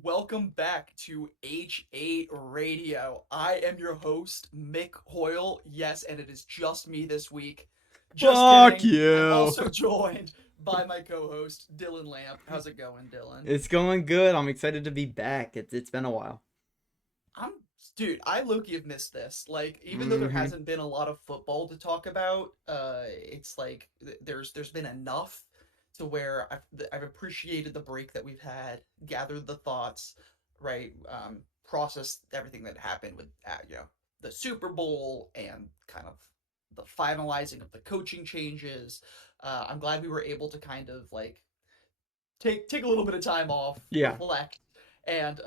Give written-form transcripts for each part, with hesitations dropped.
Welcome back to H8 Radio. I am your host, Mick Hoyle. Yes, and it is just me this week. Just Fuck kidding. I'm you. also joined by my co-host, Dylan Lamp. How's it going, Dylan? It's going good. I'm excited to be back. It's been a while. I'm Dude, I low-key have missed this. Like, even though there Hmm. hasn't been a lot of football to talk about, it's like there's been enough to where I've appreciated the break that we've had, gathered the thoughts, right? Processed everything that happened with the Super Bowl and kind of the finalizing of the coaching changes. I'm glad we were able to kind of like take a little bit of time off, Yeah, reflect, and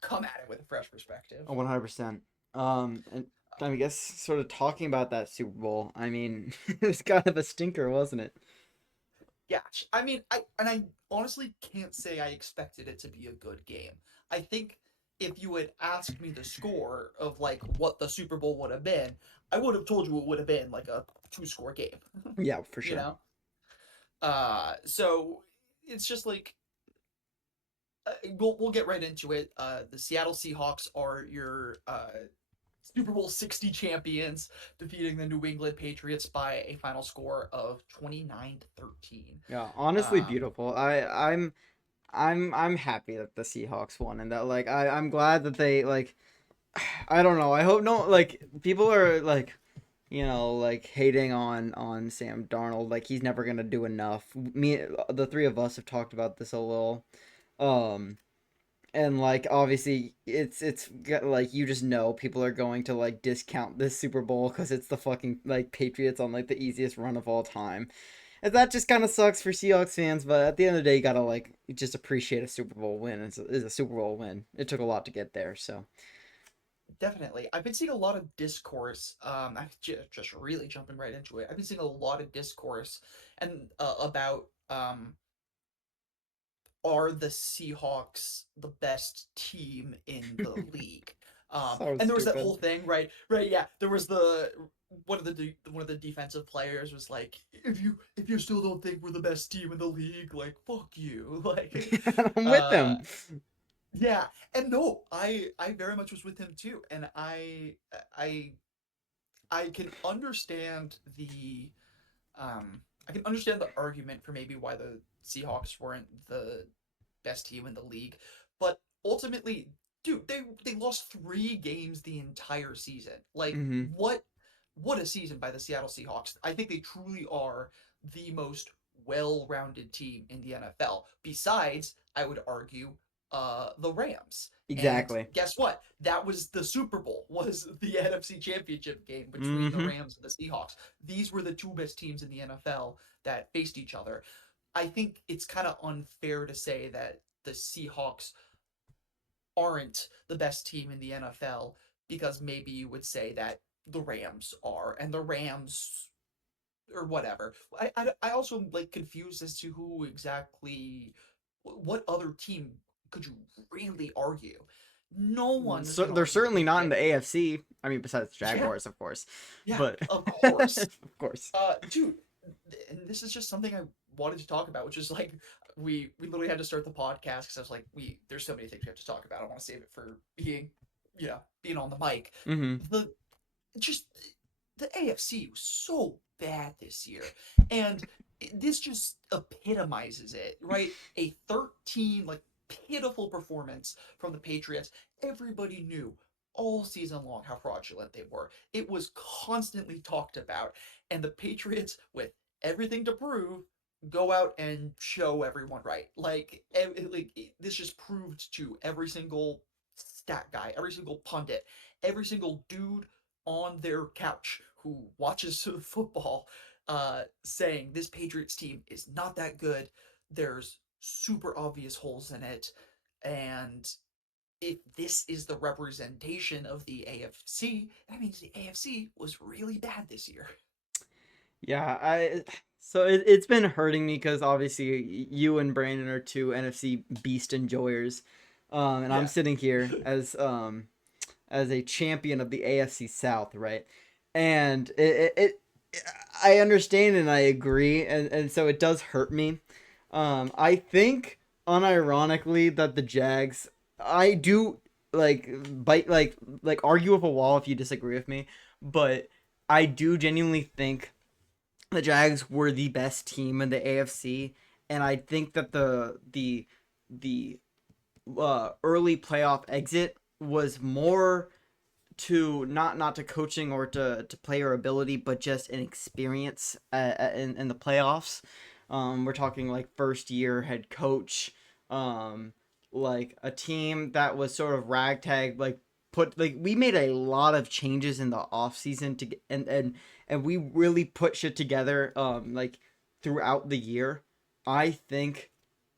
come at it with a fresh perspective. 100%. And I guess sort of talking about that Super Bowl. I mean, it was kind of a stinker, wasn't it? Yeah, I mean, I honestly can't say I expected it to be a good game. I think if you had asked me the score of like what the Super Bowl would have been, I would have told you it would have been like a two-score game. Yeah, for you sure. know, so it's just like we'll get right into it. The Seattle Seahawks are your Super Bowl 60 champions, defeating the New England Patriots by a final score of 29-13. Yeah, honestly Um, beautiful. I'm happy that the Seahawks won and that I'm glad that they I don't know. I hope no people are hating on Sam Darnold. Like he's never gonna do enough. The three of us have talked about this a little. Um, and obviously like you just know people are going to discount this Super Bowl because it's the fucking Patriots on the easiest run of all time. And that just kind of sucks for Seahawks fans. But at the end of the day, you gotta just appreciate a Super Bowl win. It's a Super Bowl win. It took a lot to get there. So Definitely. I've been seeing a lot of discourse. I'm just really jumping right into it. I've been seeing a lot of discourse and about are the Seahawks the best team in the league? so And there was that stupid. whole thing, right? Right, yeah. There was the one of the defensive players was like, if you still don't think we're the best team in the league, like fuck you, like, I'm with uh, them. yeah. And no, I very much was with him too, and I can understand I can understand the argument for maybe why the Seahawks weren't the best team in the league, but ultimately, dude, they lost 3 games the entire season. Like Hmm. what a season by the Seattle Seahawks. I think they truly are the most well-rounded team in the NFL. Besides, I would argue, the Rams. And Exactly. guess what? That was the Super Bowl, was the NFC Championship game between the Hmm. Rams and the Seahawks. These were the two best teams in the NFL that faced each other. I think it's kind of unfair to say that the Seahawks aren't the best team in the NFL because maybe you would say that the Rams are, and the Rams or whatever. I also am like confused as to who exactly, what other team could you really argue? No one is So gonna they're argue the certainly not in the Patriots. AFC. I mean, besides the Yeah, Jaguars, of course. yeah, But of course. of course. Dude, and this is just something I wanted to talk about, which is like we literally had to start the podcast because I was like, we there's so many things we have to talk about. I want to save it for being on the mic. Hmm. The just the AFC was so bad this year, and this just epitomizes it, right? A 13 like pitiful performance from the Patriots. Everybody knew all season long how fraudulent they were. It was constantly talked about, and the Patriots, with everything to prove, go out and show everyone right. This just proved to every single stat guy, every single pundit, every single dude on their couch who watches football, saying this Patriots team is not that good. There's super obvious holes in it, and if this is the representation of the AFC, that means the AFC was really bad this year. Yeah, it's been hurting me because obviously you and Brandon are two NFC beast enjoyers, and I'm Yeah. sitting here as a champion of the AFC South, right? And I understand and I agree, and so it does hurt me. I think unironically that the Jags, I do like bite like argue with a wall if you disagree with me, but I do genuinely think the Jags were the best team in the AFC, and I think that the early playoff exit was more to not to coaching or to player ability, but just an experience in the playoffs. We're talking like first year head coach, um, like a team that was sort of ragtag. Like put like we made a lot of changes in the off season to get, and we really put shit together. Like throughout the year, I think,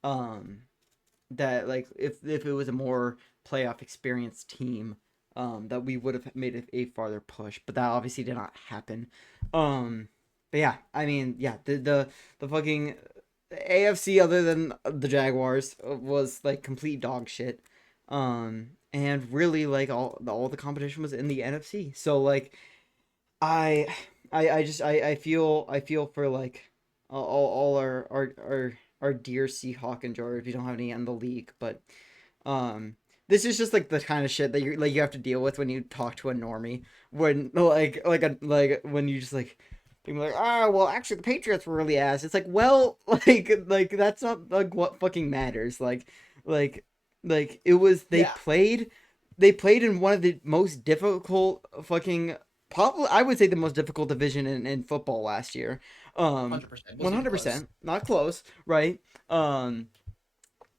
um, that like if it was a more playoff experienced team, that we would have made a farther push, but that obviously did not happen. But yeah, I mean, yeah, the fucking AFC other than the Jaguars was like complete dog shit. And really like all the competition was in the NFC. So like I I feel for like all our dear Seahawk enjoyers. We don't have any in the league, but um, this is just like the kind of shit that you have to deal with when you talk to a normie. When like when you just like being like, ah, well, actually, the Patriots were really ass. It's like, well, like that's not like what fucking matters. Like like it was Yeah, they played in one of the most difficult fucking probably I would say the most difficult division in football last year. 100%. One Wasn't even hundred close. percent, not close, right?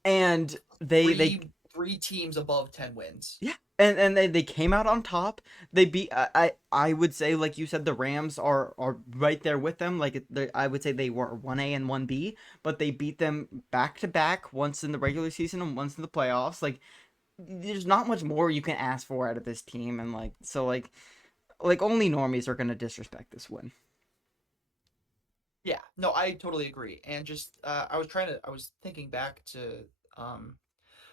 And they Three teams above 10 wins. yeah, and they came out on top. They beat I would say like you said the Rams are right there with them. Like I would say they were 1A and 1B, but they beat them back to back once in the regular season and once in the playoffs. Like there's not much more you can ask for out of this team, and like so like only normies are gonna disrespect this win. Yeah, no, I totally agree. And just I was thinking back to um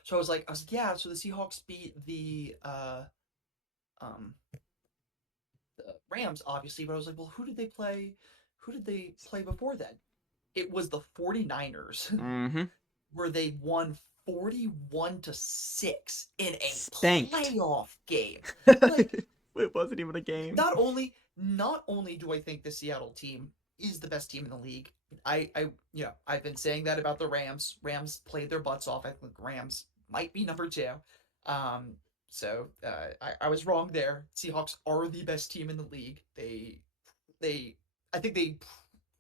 so I was like, yeah, so the Seahawks beat um the Rams obviously, but I was like, well, who did they play? Who did they play before then? It was the 49ers Mm-hmm. where they won 41-6 in a Spanked. playoff game. Like It wasn't even a game. not only do I think the Seattle team is the best team in the league, I've been saying that about the Rams. Rams played their butts off. I think Rams might be number two. Um, I was wrong there. Seahawks are the best team in the league. They I think they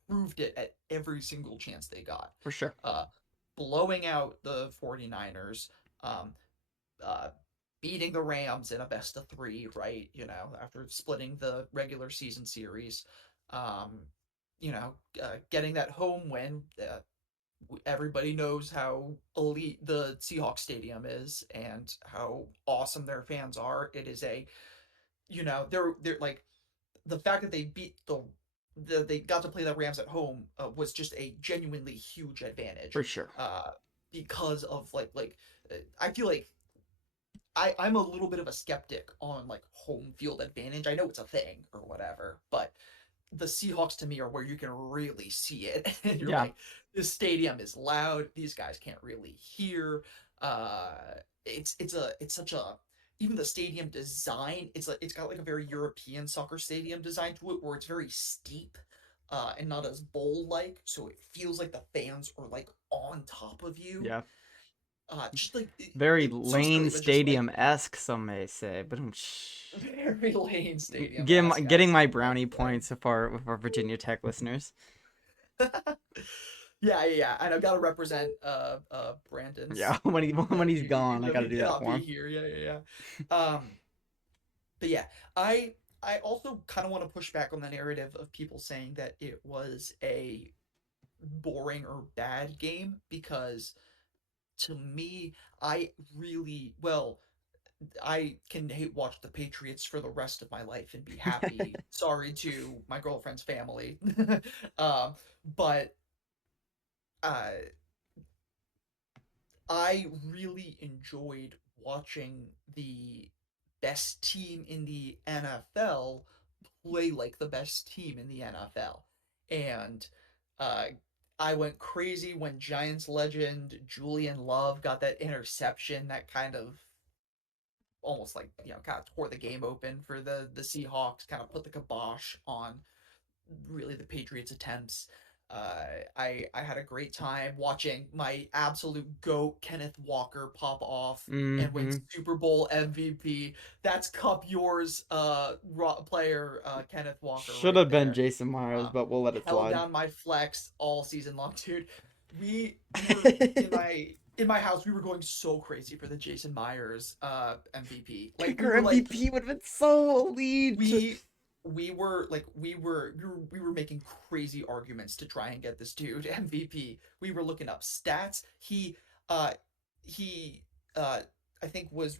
proved it at every single chance they got. For sure. Uh, Blowing out the 49ers, um, uh, beating the Rams in a best of three, right? After splitting the regular season series, um, getting that home win. Everybody knows how elite the Seahawks stadium is and how awesome their fans are. It is they're like the fact that they beat they got to play the Rams at home was just a genuinely huge For advantage sure. uh, because of I feel like I'm a little bit of a skeptic on like home field advantage. I know it's a thing or whatever, but the Seahawks to me are where you can really see it, and you're Yeah, like, this stadium is loud. These guys can't really hear. Uh, it's such a even the stadium design. It's got like a very European soccer stadium design to it, where it's very steep. And not as bowl like, so it feels like the fans are like on top of you. yeah. Just like Very so Lane silly, but just like Stadium esque, some may say, but very Lane Stadium esque, getting as my you might brownie say. points with our Virginia Tech listeners. Yeah. And I've got to represent Yeah, Brandon's when he's even gone, I though got to he do that cannot for be him. here. Yeah. But yeah, I also kind of want to push back on the narrative of people saying that it was a boring or bad game because to me, I really well I can hate watch the Patriots for the rest of my life and be happy. Sorry to my girlfriend's family. um, but uh, I really enjoyed watching the best team in the NFL play like the best team in the NFL. And uh, I went crazy when Giants legend Julian Love got that interception that kind of almost like kind of tore the game open for the Seahawks, kind of put the kibosh on really the Patriots' attempts. I had a great time watching my absolute goat Kenneth Walker pop off and win Mm-hmm. Super Bowl MVP. That's Cup yours, player Kenneth Walker Should right have been there. Jason Myers, Um, but we'll let it Held slide. down my flex all season long, dude. We were in my house. We were going so crazy for the Jason Myers MVP. Like we Kicker were like MVP would have been so elite. we we were making crazy arguments to try and get this dude MVP. We were looking up stats. Uh he I think was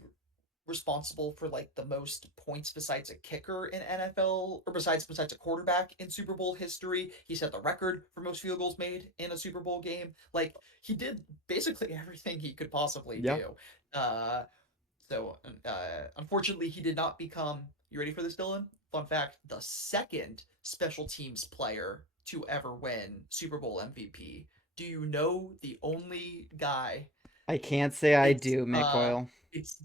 responsible for like the most points besides a kicker in NFL, or besides a quarterback in Super Bowl history. He set the record for most field goals made in a Super Bowl game. Like he did basically everything he could possibly Yeah, do. Uh Unfortunately, he did not become. You ready for this, Dylan? Fun fact: the second special teams player to ever win Super Bowl MVP. Do you know the only guy? I can't say I It's do, it's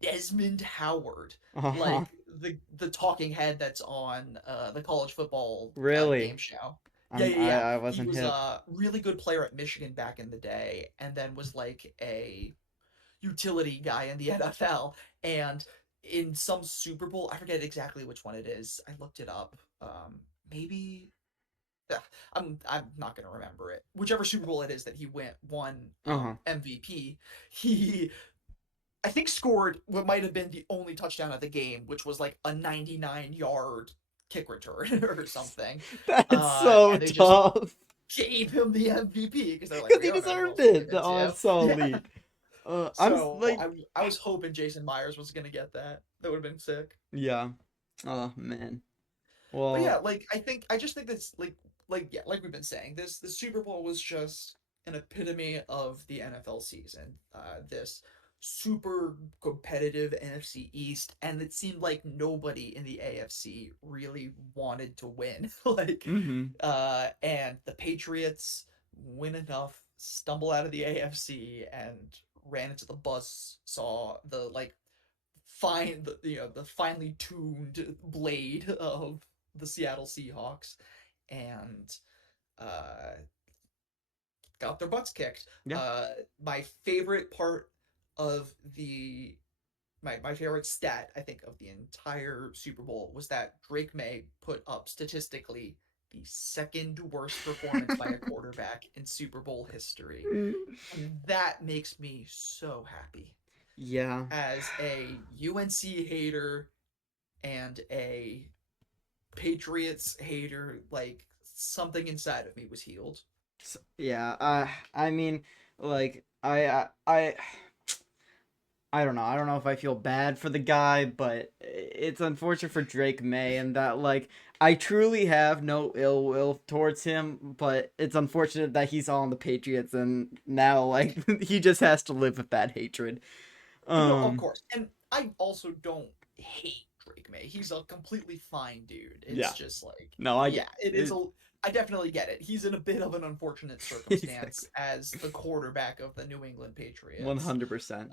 Desmond Howard, Uh-huh. like the talking head that's on the college football game Really? show. Yeah, I'm yeah, I yeah. I He wasn't was hip. a really good player at Michigan back in the day, and then was like a utility guy in the NFL. And in some Super Bowl, I forget exactly which one it is. I looked it up. Maybe I'm not gonna remember it. Whichever Super Bowl it is that he won Uh-huh. MVP, he I think scored what might have been the only touchdown of the game, which was like a 99-yard kick return or something. That's so And they just tough. gave him the MVP because they're like, Because we he don't know who deserved else to give it. it Oh, to. it's so Yeah. elite. So Like, I was hoping Jason Myers was gonna get that. That would have been sick. yeah. Oh man. But yeah, Well, like I just think that's yeah, like we've been saying, this the Super Bowl was just an epitome of the NFL season. This super competitive NFC East, and it seemed like nobody in the AFC really wanted to win. Like, mm-hmm. and the Patriots win enough, stumble out of the AFC, and ran into the buzz saw, the like the finely tuned blade of the Seattle Seahawks, and uh, got their butts kicked. Yeah. My favorite part of my favorite stat, I think, of the entire Super Bowl was that Drake May put up statistically the second worst performance by a quarterback in Super Bowl history. And that makes me so happy Yeah. as a UNC hater and a Patriots hater. Like, something inside of me was healed. Yeah. I mean, like, I don't know. I don't know if I feel bad for the guy, but it's unfortunate for Drake May and that like I truly have no ill will towards him, but it's unfortunate that he's on the Patriots and now like he just has to live with that hatred. No, of Um course. And I also don't hate Drake May. He's a completely fine dude. It's yeah. just like, No, I yeah, get it is it. a. I definitely get it. He's in a bit of an unfortunate circumstance Exactly. as the quarterback of the New England Patriots, 100%.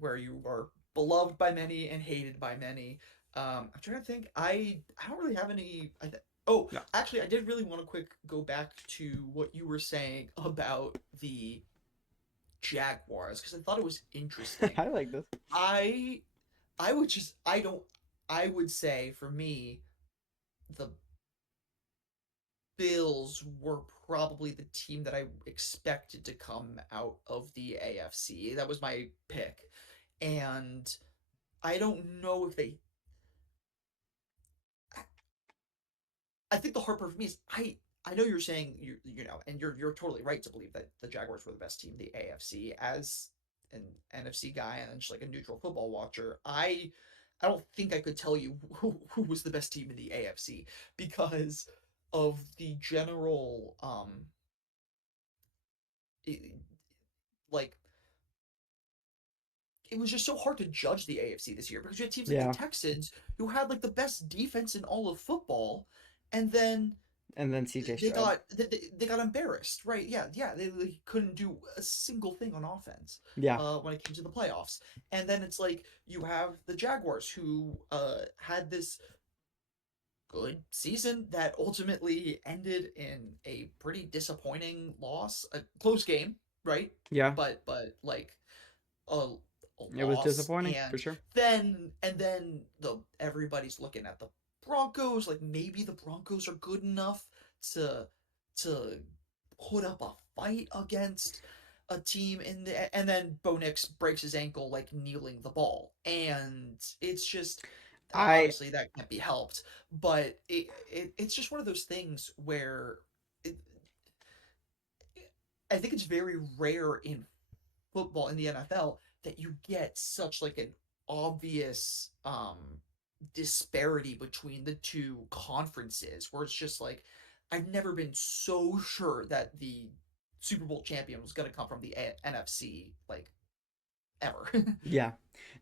where you are beloved by many and hated by many. I'm trying to think. I don't really have any. Oh, No. actually, I did really want to quick go back to what you were saying about the Jaguars because I thought it was interesting. I like this. I I would just I don't I would say for me the Bills were probably the team that I expected to come out of the AFC. That was my pick. And I don't know if they I think the hard part for me is I know you're saying and you're totally right to believe that the Jaguars were the best team in the AFC as an NFC guy and just like a neutral football watcher. I don't think I could tell you who was the best team in the AFC because of the general i- like it was just so hard to judge the AFC this year because you had teams like the Yeah. Texans who had like the best defense in all of football, and then And then CJ they Stroud. got they got embarrassed, right? Yeah, they couldn't do a single thing on offense Yeah. when it came to the playoffs. And then it's like you have the Jaguars who had this good season that ultimately ended in a pretty disappointing loss, a close game, right? Yeah. But like a, a It was loss, disappointing for and sure. then the everybody's looking at the Broncos, like maybe the Broncos are good enough to to put up a fight against a team in the, and then Bo Nix breaks his ankle like kneeling the ball, and it's just I obviously that can't be helped, but it's just one of those things where it, I think it's very rare in football in the NFL that you get such like an obvious disparity between the two conferences where it's just like I've never been so sure that the Super Bowl champion was going to come from the NFC like ever. Yeah.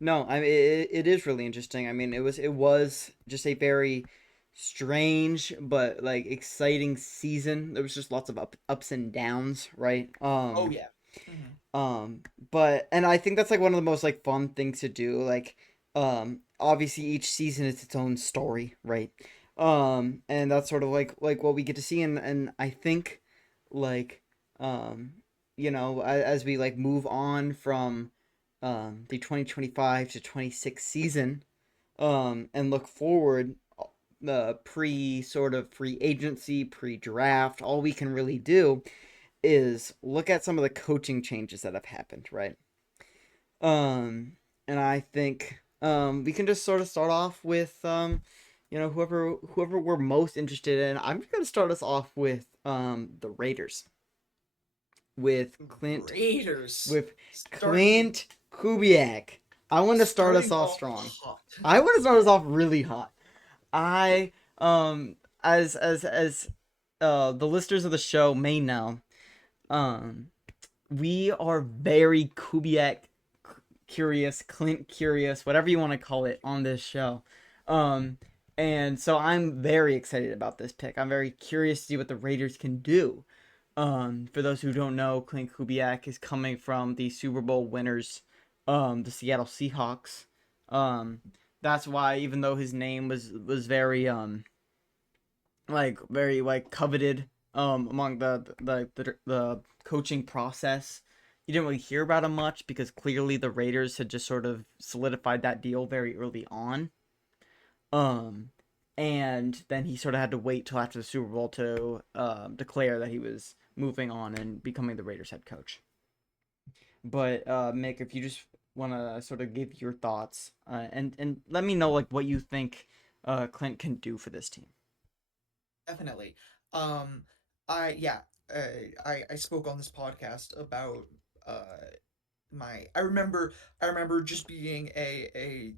No, I mean it is really interesting. I mean, it was just a very strange but like exciting season. There was just lots of ups and downs, right? Oh yeah. Hmm. Um, but and I think that's like one of the most like fun things to do. Like, obviously each season is its own story, right? And that's sort of like what we get to see, and I think like um, as we like move on from the 2025 to 26 season, and look forward, the pre sort of free agency, pre draft, all we can really do is look at some of the coaching changes that have happened, right? Um, and I think we can just sort of start off with whoever we're most interested in. I'm gonna start us off with the Raiders with Raiders with starting Clint Kubiak. I want to start us starting off off strong. hot. I want to start us off really hot. I as the listeners of the show may know, um we are very Kubiak curious, Clint curious, whatever you want to call it on this show. Um, and so I'm very excited about this pick. I'm very curious to see what the Raiders can do. For those who don't know, Clint Kubiak is coming from the Super Bowl winners, the Seattle Seahawks. Um, that's why even though his name was very very like coveted among the coaching process. You didn't really hear about him much because clearly the Raiders had just sort of solidified that deal very early on. Um and then he sort of had to wait till after the Super Bowl to declare that he was moving on and becoming the Raiders head coach. But Mick, if you just want to sort of give your thoughts and let me know like what you think Clint can do for this team. Definitely. Um, I yeah, I spoke on this podcast about uh my I remember just being a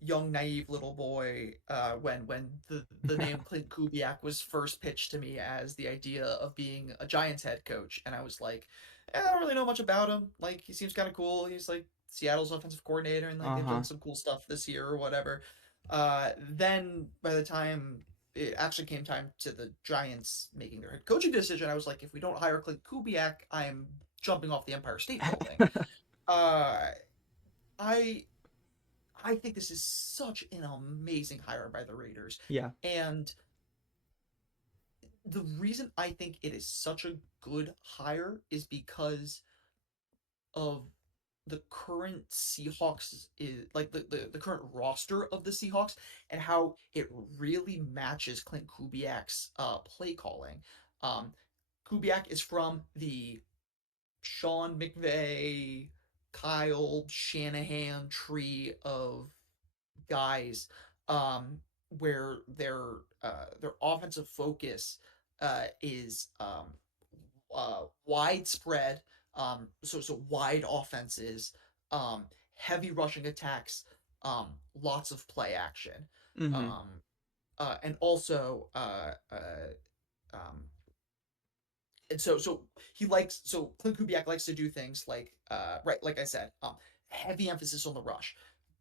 young naive little boy when the name Clint Kubiak was first pitched to me as the idea of being a Giants head coach, and I was like, I don't really know much about him. Like he seems kind of cool. He's like Seattle's offensive coordinator, and like Uh they've done huh. some cool stuff this year or whatever. Then by the time it actually came time to the Giants making their head coaching decision, I was like, if we don't hire Clint Kubiak, I'm jumping off the Empire State Building. Uh, I I think this is such an amazing hire by the Raiders, Yeah. and the reason I think it is such a good hire is because of the current Seahawks is like the current roster of the Seahawks and how it really matches Clint Kubiak's play calling. Um, Kubiak is from the Sean McVay, Kyle Shanahan tree of guys, where their offensive focus is widespread, so wide offenses, heavy rushing attacks, lots of play action, Mm-hmm. um, and also um, and so he likes Clint Kubiak likes to do things like right like I said, heavy emphasis on the rush,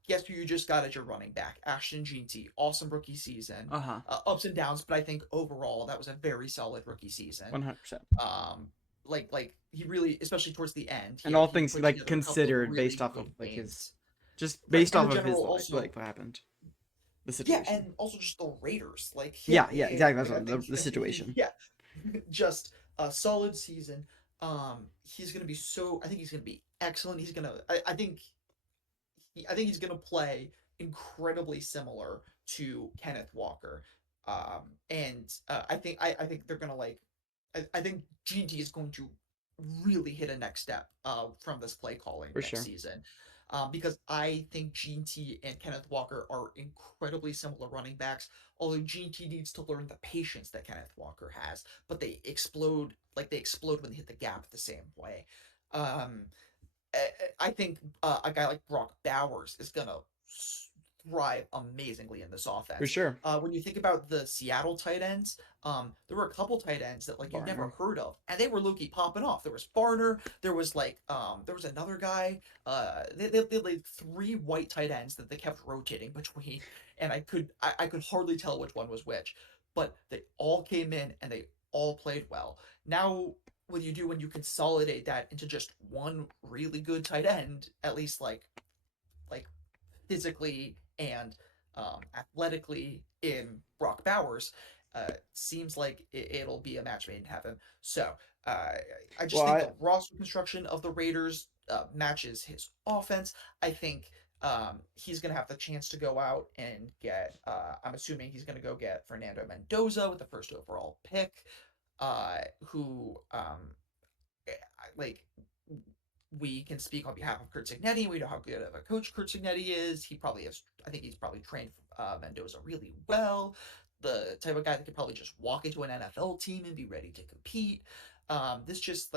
guess who you just got as your running back? Ashton Jeanty, awesome rookie season. Uh-huh. Ups and downs, but I think overall that was a very solid rookie season. 100%. Um, like he really, especially towards the end, And all he things put like together a couple of considered based really off of good like his games. just Right, based and off in of his general, life, also like what happened, the yeah, situation. and also just the Raiders. Yeah, exactly. That's Like I what think the situation. yeah, just a solid season. He's gonna be so. I think he's gonna be excellent. He's gonna. I think he's gonna play incredibly similar to Kenneth Walker. And I think they're gonna I think GT is going to really hit a next step from this play calling For next sure. season. Because I think GT and Kenneth Walker are incredibly similar running backs. Although GT needs to learn the patience that Kenneth Walker has, but they explode when they hit the gap the same way. Um, I think a guy like Brock Bowers is gonna thrive amazingly in this For offense. sure. When you think about the Seattle tight ends, there were a couple tight ends that like you never Barner. heard of, and they were low-key popping off. There was Barner, there was another guy. They had like three white tight ends that they kept rotating between, and I could hardly tell which one was which, but they all came in and they all played well. Now what you do when you consolidate that into just one really good tight end, at least like physically and athletically in Brock Bowers, seems like it'll be a match made in heaven. So uh, I Well, just think I the roster construction of the Raiders matches his offense. I think he's going to have the chance to go out and get, I'm assuming he's going to go get Fernando Mendoza with the first overall pick, who like we can speak on behalf of Kurt Signetti. We know how good of a coach Kurt Signetti is. He probably has. I think he's probably trained Mendoza really well. The type of guy that could probably just walk into an NFL team and be ready to compete. This just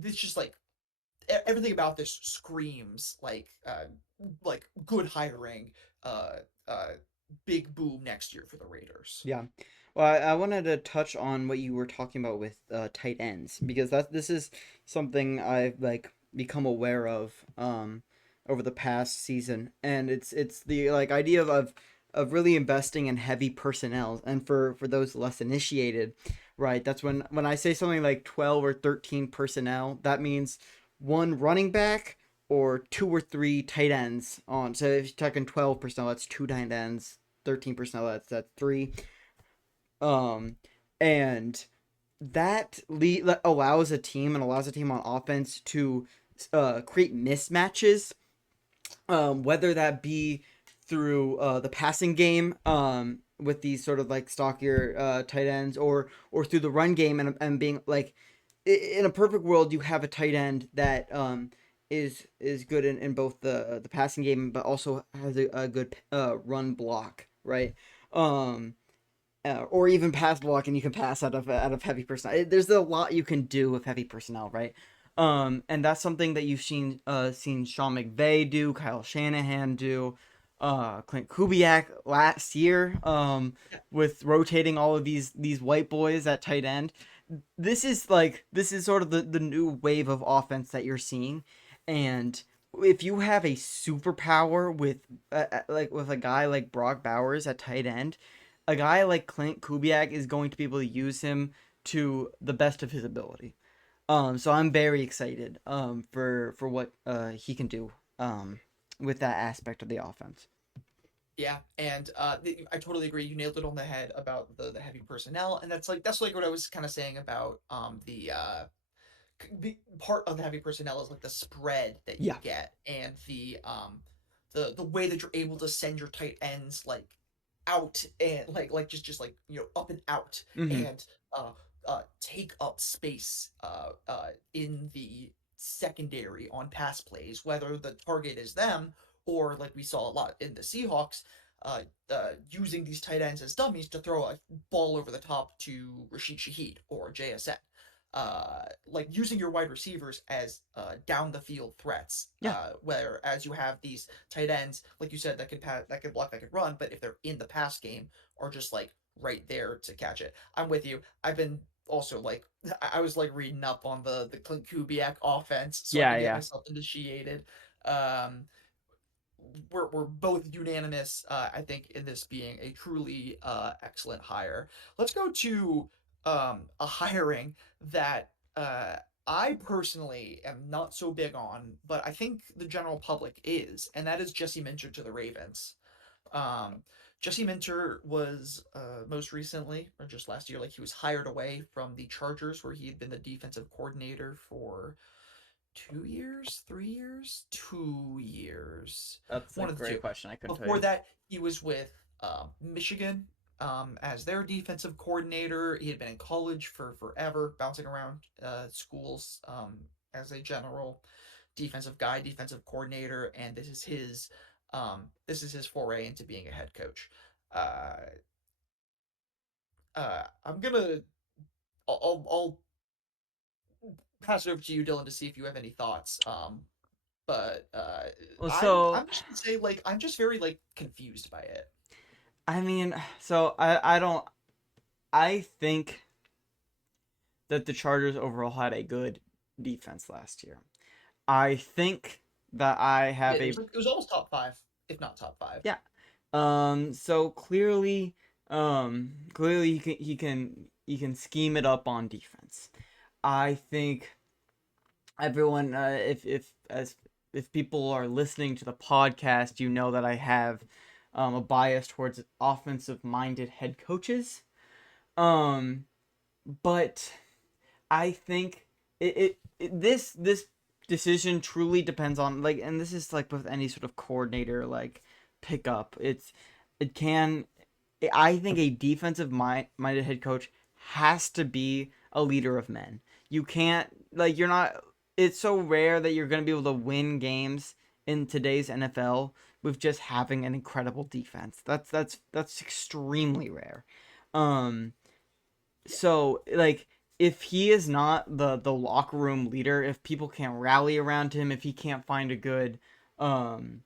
this just everything about this screams like good hiring. Uh, uh, Big boom next year for the Raiders. Yeah. Well, I wanted to touch on what you were talking about with tight ends because this is something I've like become aware of over the past season, and it's the like idea of really investing in heavy personnel, and for those less initiated, right? That's when I say something like 12 or 13 personnel, that means one running back or two or three tight ends on. So if you're talking 12 personnel, that's two tight ends. 13%, that's three. Um, and that allows a team and allows a team on offense to create mismatches, whether that be through the passing game with these sort of like stockier tight ends, or through the run game, and being like in a perfect world you have a tight end that is good in both the passing game but also has a good run block, right? um or even pass block, and you can pass out of heavy personnel. There's a lot you can do with heavy personnel, right? And that's something that you've seen Sean McVay do, Kyle Shanahan do, Clint Kubiak last year, with rotating all of these white boys at tight end. This is sort of the new wave of offense that you're seeing, and if you have a superpower with like with a guy like Brock Bowers at tight end, a guy like Clint Kubiak is going to be able to use him to the best of his ability. So I'm very excited for what he can do with that aspect of the offense. Yeah, and I totally agree. You nailed it on the head about the heavy personnel, and that's like what I was kind of saying about the part of the heavy personnel is like the spread that you Yeah, get and the way that you're able to send your tight ends like out and just like up and out mm-hmm. and take up space in the secondary on pass plays, whether the target is them or like we saw a lot in the Seahawks, using these tight ends as dummies to throw a ball over the top to Rashid Shaheed or JSN, like using your wide receivers as down the field threats. Yeah, Whereas you have these tight ends, like you said, that could pass, that could block, that could run, but if they're in the pass game, are just like right there to catch it. I'm with you. I've been also like I was like reading up on the Clint Kubiak offense, so I yeah, could get yeah. myself initiated. Um, we're both unanimous, I think, in this being a truly excellent hire. Let's go to a hiring that I personally am not so big on, but I think the general public is, and that is Jesse Minter to the Ravens. Um, Jesse Minter was most recently, or just last year, like he was hired away from the Chargers, where he had been the defensive coordinator for 2 years, 3 years, 2 years, That's a one of the great two. question. I couldn't tell Before you. that, he was with Michigan as their defensive coordinator. He had been in college for forever, bouncing around schools as a general defensive guy, defensive coordinator, and this is his foray into being a head coach. Uh, I'm gonna I'll pass it over to you, Dylan, to see if you have any thoughts. But Well, I'm so just gonna say like I'm just very like confused by it. I mean, so I don't. I think that the Chargers overall had a good defense last year. I think that I Yeah, have a it was almost top five, if not top five. yeah. So clearly, clearly he can scheme it up on defense. I think everyone, if people are listening to the podcast, you know that I have a bias towards offensive minded head coaches. Um, but I think this decision truly depends on like, and this is like with any sort of coordinator like pickup. It can. I think a defensive minded head coach has to be a leader of men. You can't like you're not. It's so rare that you're gonna be able to win games in today's NFL with just having an incredible defense. That's extremely rare. Um, Yeah, so like if he is not the locker room leader, if people can't rally around him, if he can't find a good um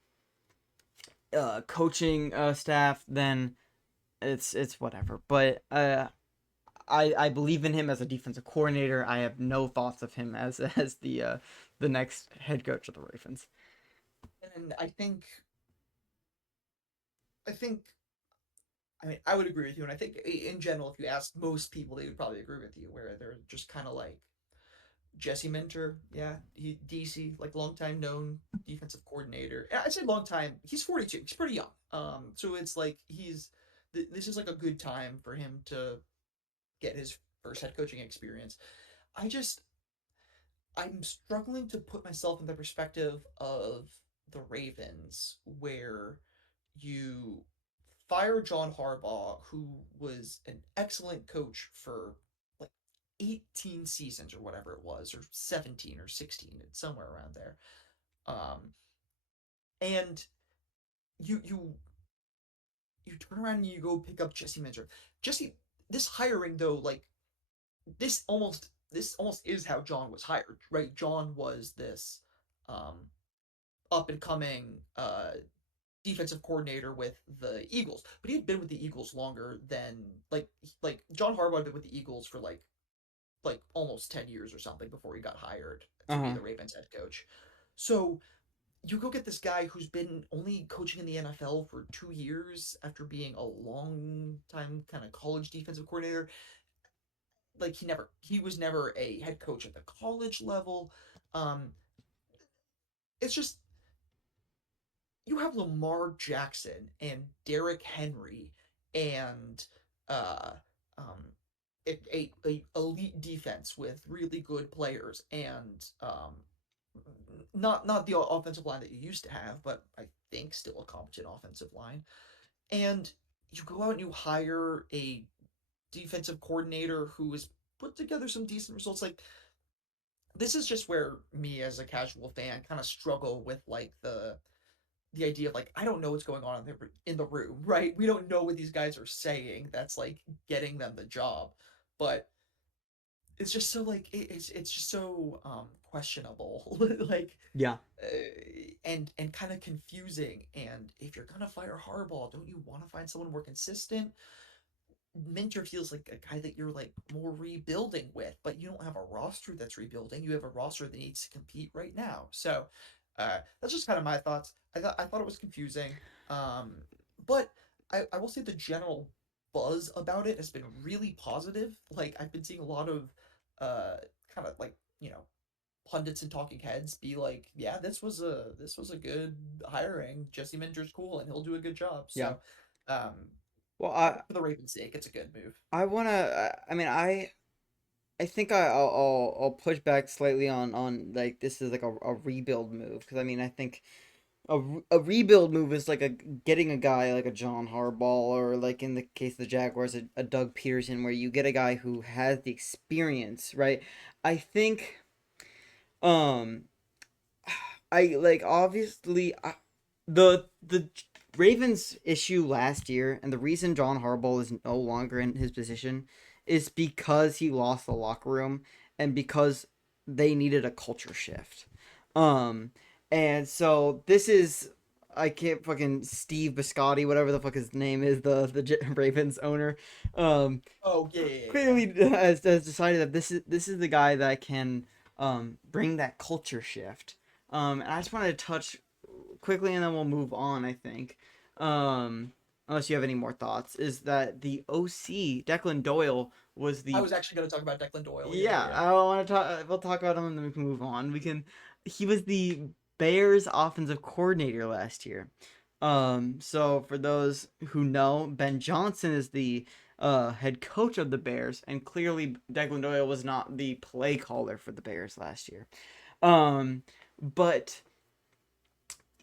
coaching staff, then it's whatever. But I believe in him as a defensive coordinator. I have no thoughts of him as the next head coach of the Ravens. and I think I mean I would agree with you, and I think in general, if you ask most people, they would probably agree with you, where they're just kind of like Jesse Minter, yeah, he DC, like long time known defensive coordinator. I'd say long time. He's 42. He's pretty young. So it's like this is like a good time for him to get his first head coaching experience. I just I'm struggling to put myself in the perspective of the Ravens, where you fire John Harbaugh, who was an excellent coach for like 18 seasons or whatever it was, or 17 or 16, it's somewhere around there. Um, and you you turn around and you go pick up Jesse Minter. Jesse, this hiring though, like this almost is how John was hired, right? John was this um up and coming defensive coordinator with the Eagles, but he had been with the Eagles longer than like John Harbaugh had been with the Eagles for like almost 10 years or something before he got hired Uh to be huh. the Ravens head coach. So you go get this guy who's been only coaching in the NFL for 2 years after being a long time kind of college defensive coordinator. Like he was never a head coach at the college level. Um, it's just you have Lamar Jackson and Derrick Henry and uh um a elite defense with really good players and not the offensive line that you used to have, but I think still a competent offensive line. And you go out and you hire a defensive coordinator who has put together some decent results. Like this is just where me as a casual fan kind of struggle with like the idea of like I don't know what's going on in the room, right? We don't know what these guys are saying. That's like getting them the job, but it's just so like it's just so questionable, like Yeah. and kind of confusing. And if you're gonna fire Harbaugh, don't you want to find someone more consistent? Minter feels like a guy that you're like more rebuilding with, but you don't have a roster that's rebuilding. You have a roster that needs to compete right now. So That's just kind of my thoughts. I thought it was confusing, um, but I will say the general buzz about it has been really positive. Like I've been seeing a lot of uh, kind of like pundits and talking heads be like, yeah, this was a good hiring. Jesse Minter's cool and he'll do a good job. Yeah. So, um, Well, for the Ravens' sake, it's a good move. I wanna. I mean, I think I'll push back slightly on like this is like a rebuild move because I mean I think a rebuild move is like a getting a guy like a John Harbaugh or like in the case of the Jaguars a Doug Peterson where you get a guy who has the experience, right? I think um I like obviously the Ravens issue last year and the reason John Harbaugh is no longer in his position is because he lost the locker room and because they needed a culture shift. Um and so this is I can't fucking Steve Biscotti, whatever the fuck his name is, the Ravens owner. Um Oh yeah, yeah, yeah, yeah. Clearly has decided that this is the guy that can bring that culture shift. And I just wanted to touch quickly, and then we'll move on. I think, unless you have any more thoughts, is that the OC Declan Doyle was I the was actually going to talk about Declan Doyle. Yeah, yeah, yeah. yeah. I want to talk. We'll talk about him, and then we can move on. We can. He was the Bears offensive coordinator last year. So for those who know, Ben Johnson is the head coach of the Bears, and clearly Declan Doyle was not the play caller for the Bears last year. But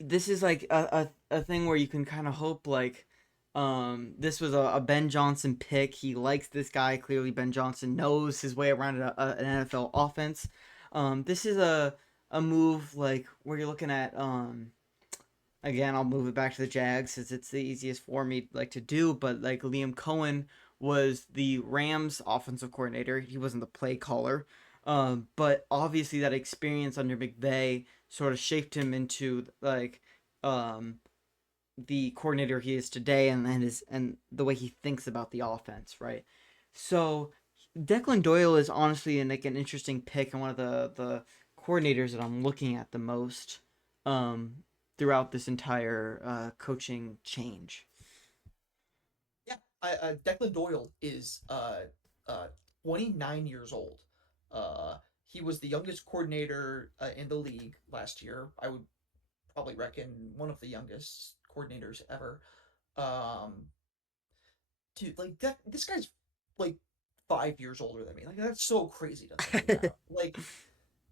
this is like a thing where you can kind of hope like this was a Ben Johnson pick. He likes this guy. Clearly Ben Johnson knows his way around an NFL offense. This is a move like where you're looking at again, I'll move it back to the Jags since it's the easiest for me like to do, but like Liam Cohen was the Rams offensive coordinator. He wasn't the play caller. But obviously that experience under McVay sort of shaped him into like um the coordinator he is today and the way he thinks about the offense, right? So Declan Doyle is honestly like an interesting pick and one of the coordinators that I'm looking at the most um throughout this entire coaching change. Yeah, Declan Doyle is 29 years old. Uh, he was the youngest coordinator in the league last year. I would probably reckon one of the youngest coordinators ever. Um, dude, like this guy's like 5 years older than me. Like that's so crazy to think about. Like,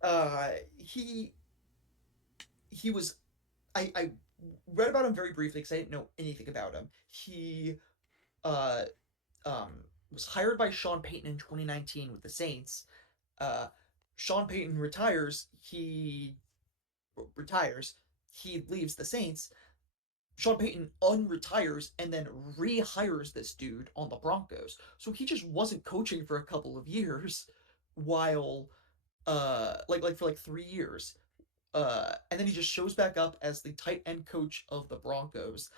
uh, he he was I read about him very briefly because I didn't know anything about him. He uh um, was hired by Sean Payton in 2019 with the Saints. Uh, Sean Payton retires. He retires. He leaves the Saints. Sean Payton unretires and then rehires this dude on the Broncos. So he just wasn't coaching for a couple of years while like for like 3 years. And then he just shows back up as the tight end coach of the Broncos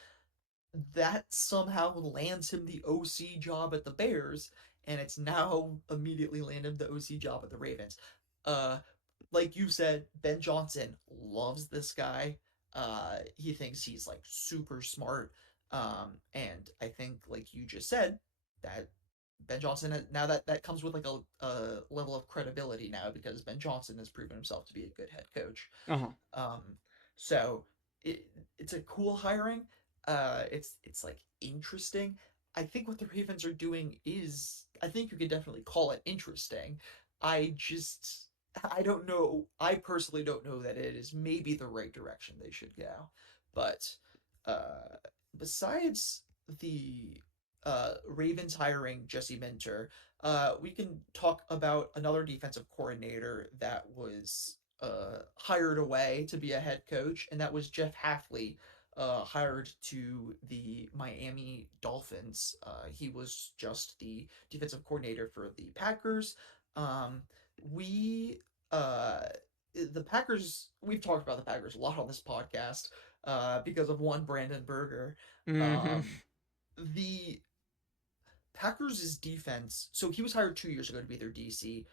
that somehow lands him the OC job at the Bears, and it's now immediately landed him the OC job at the Ravens. Uh, like you said, Ben Johnson loves this guy. He thinks he's like super smart. And I think, like you just said, that Ben Johnson now that comes with like a level of credibility now because Ben Johnson has proven himself to be a good head coach. Uh-huh. Um, so it, it's a cool hiring. It's like interesting. I think what the Ravens are doing is I think you could definitely call it interesting. I just I don't know. I personally don't know that it is maybe the right direction they should go. But uh besides the Ravens hiring Jesse Minter, we can talk about another defensive coordinator that was hired away to be a head coach, and that was Jeff Hafley, hired to the Miami Dolphins. He was just the defensive coordinator for the Packers. Um, we uh, the Packers. We've talked about the Packers a lot on this podcast because of one Brandon Berger. Mm-hmm. Um, the Packers' defense. So he was hired 2 years ago to be their DC.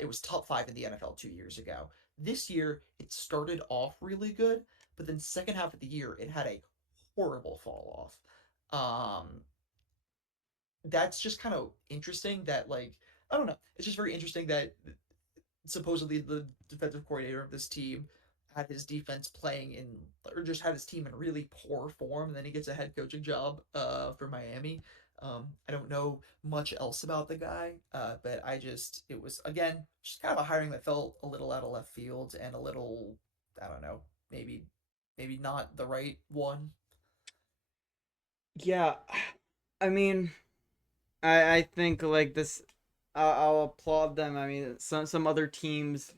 It was top five in the NFL 2 years ago. This year, it started off really good, but then second half of the year, it had a horrible fall off. That's just kind of interesting that like I don't know. It's just very interesting that supposedly the defensive coordinator of this team had his defense playing in or just had his team in really poor form and then he gets a head coaching job for Miami. I don't know much else about the guy, but it was again just kind of a hiring that felt a little out of left field and a little I don't know maybe maybe not the right one. Yeah, I mean, I think like this, I'll applaud them. I mean, some other teams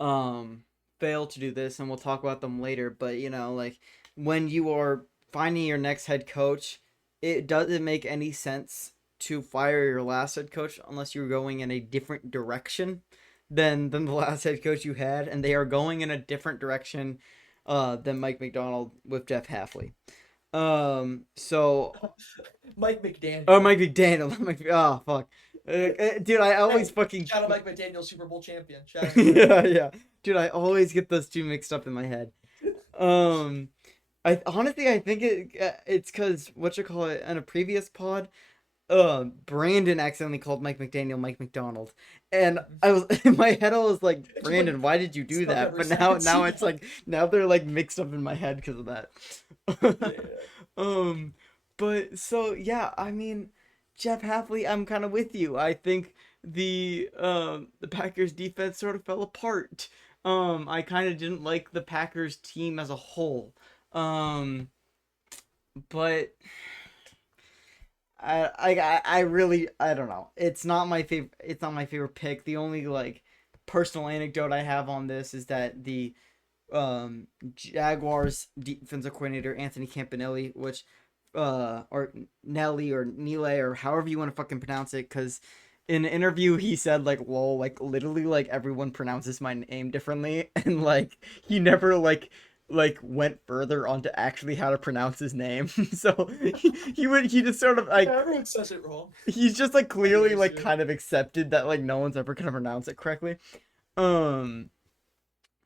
um fail to do this, and we'll talk about them later. But you know, like when you are finding your next head coach, it doesn't make any sense to fire your last head coach unless you're going in a different direction than the last head coach you had, and they are going in a different direction than Mike McDonald with Jeff Halfley. So Mike oh, McDaniel. Mike McDaniel. Oh fuck, dude, I always Hey, fucking shout out Mike McDaniel, Super Bowl champion. Shout out to him. yeah, yeah, dude, I always get those two mixed up in my head. Um, I honestly I think it's because what you call it in a previous pod, Brandon accidentally called Mike McDaniel Mike McDonald, and I was in my head I was like, It just like Brandon, why did you do stuck that? ever But now since. it's like now they're like mixed up in my head because of Yeah. that. um, but so yeah, I mean, Jeff Halfley, I'm kind of with you. I think the Packers defense sort of fell apart. I kind of didn't like the Packers team as a whole. Um, but I really I don't know. It's not my favorite. It's not my favorite pick. The only like personal anecdote I have on this is that the Jaguars defensive coordinator Anthony Campanelli, which or Nelly or Nile or however you want to fucking pronounce it, because in an interview he said like lol, like literally like everyone pronounces my name differently, and like he never like went further onto actually how to pronounce his name. So he just sort of Yeah, like everyone says it wrong. he's just like I do clearly this like too. kind of accepted that like no one's ever gonna pronounce it correctly. Um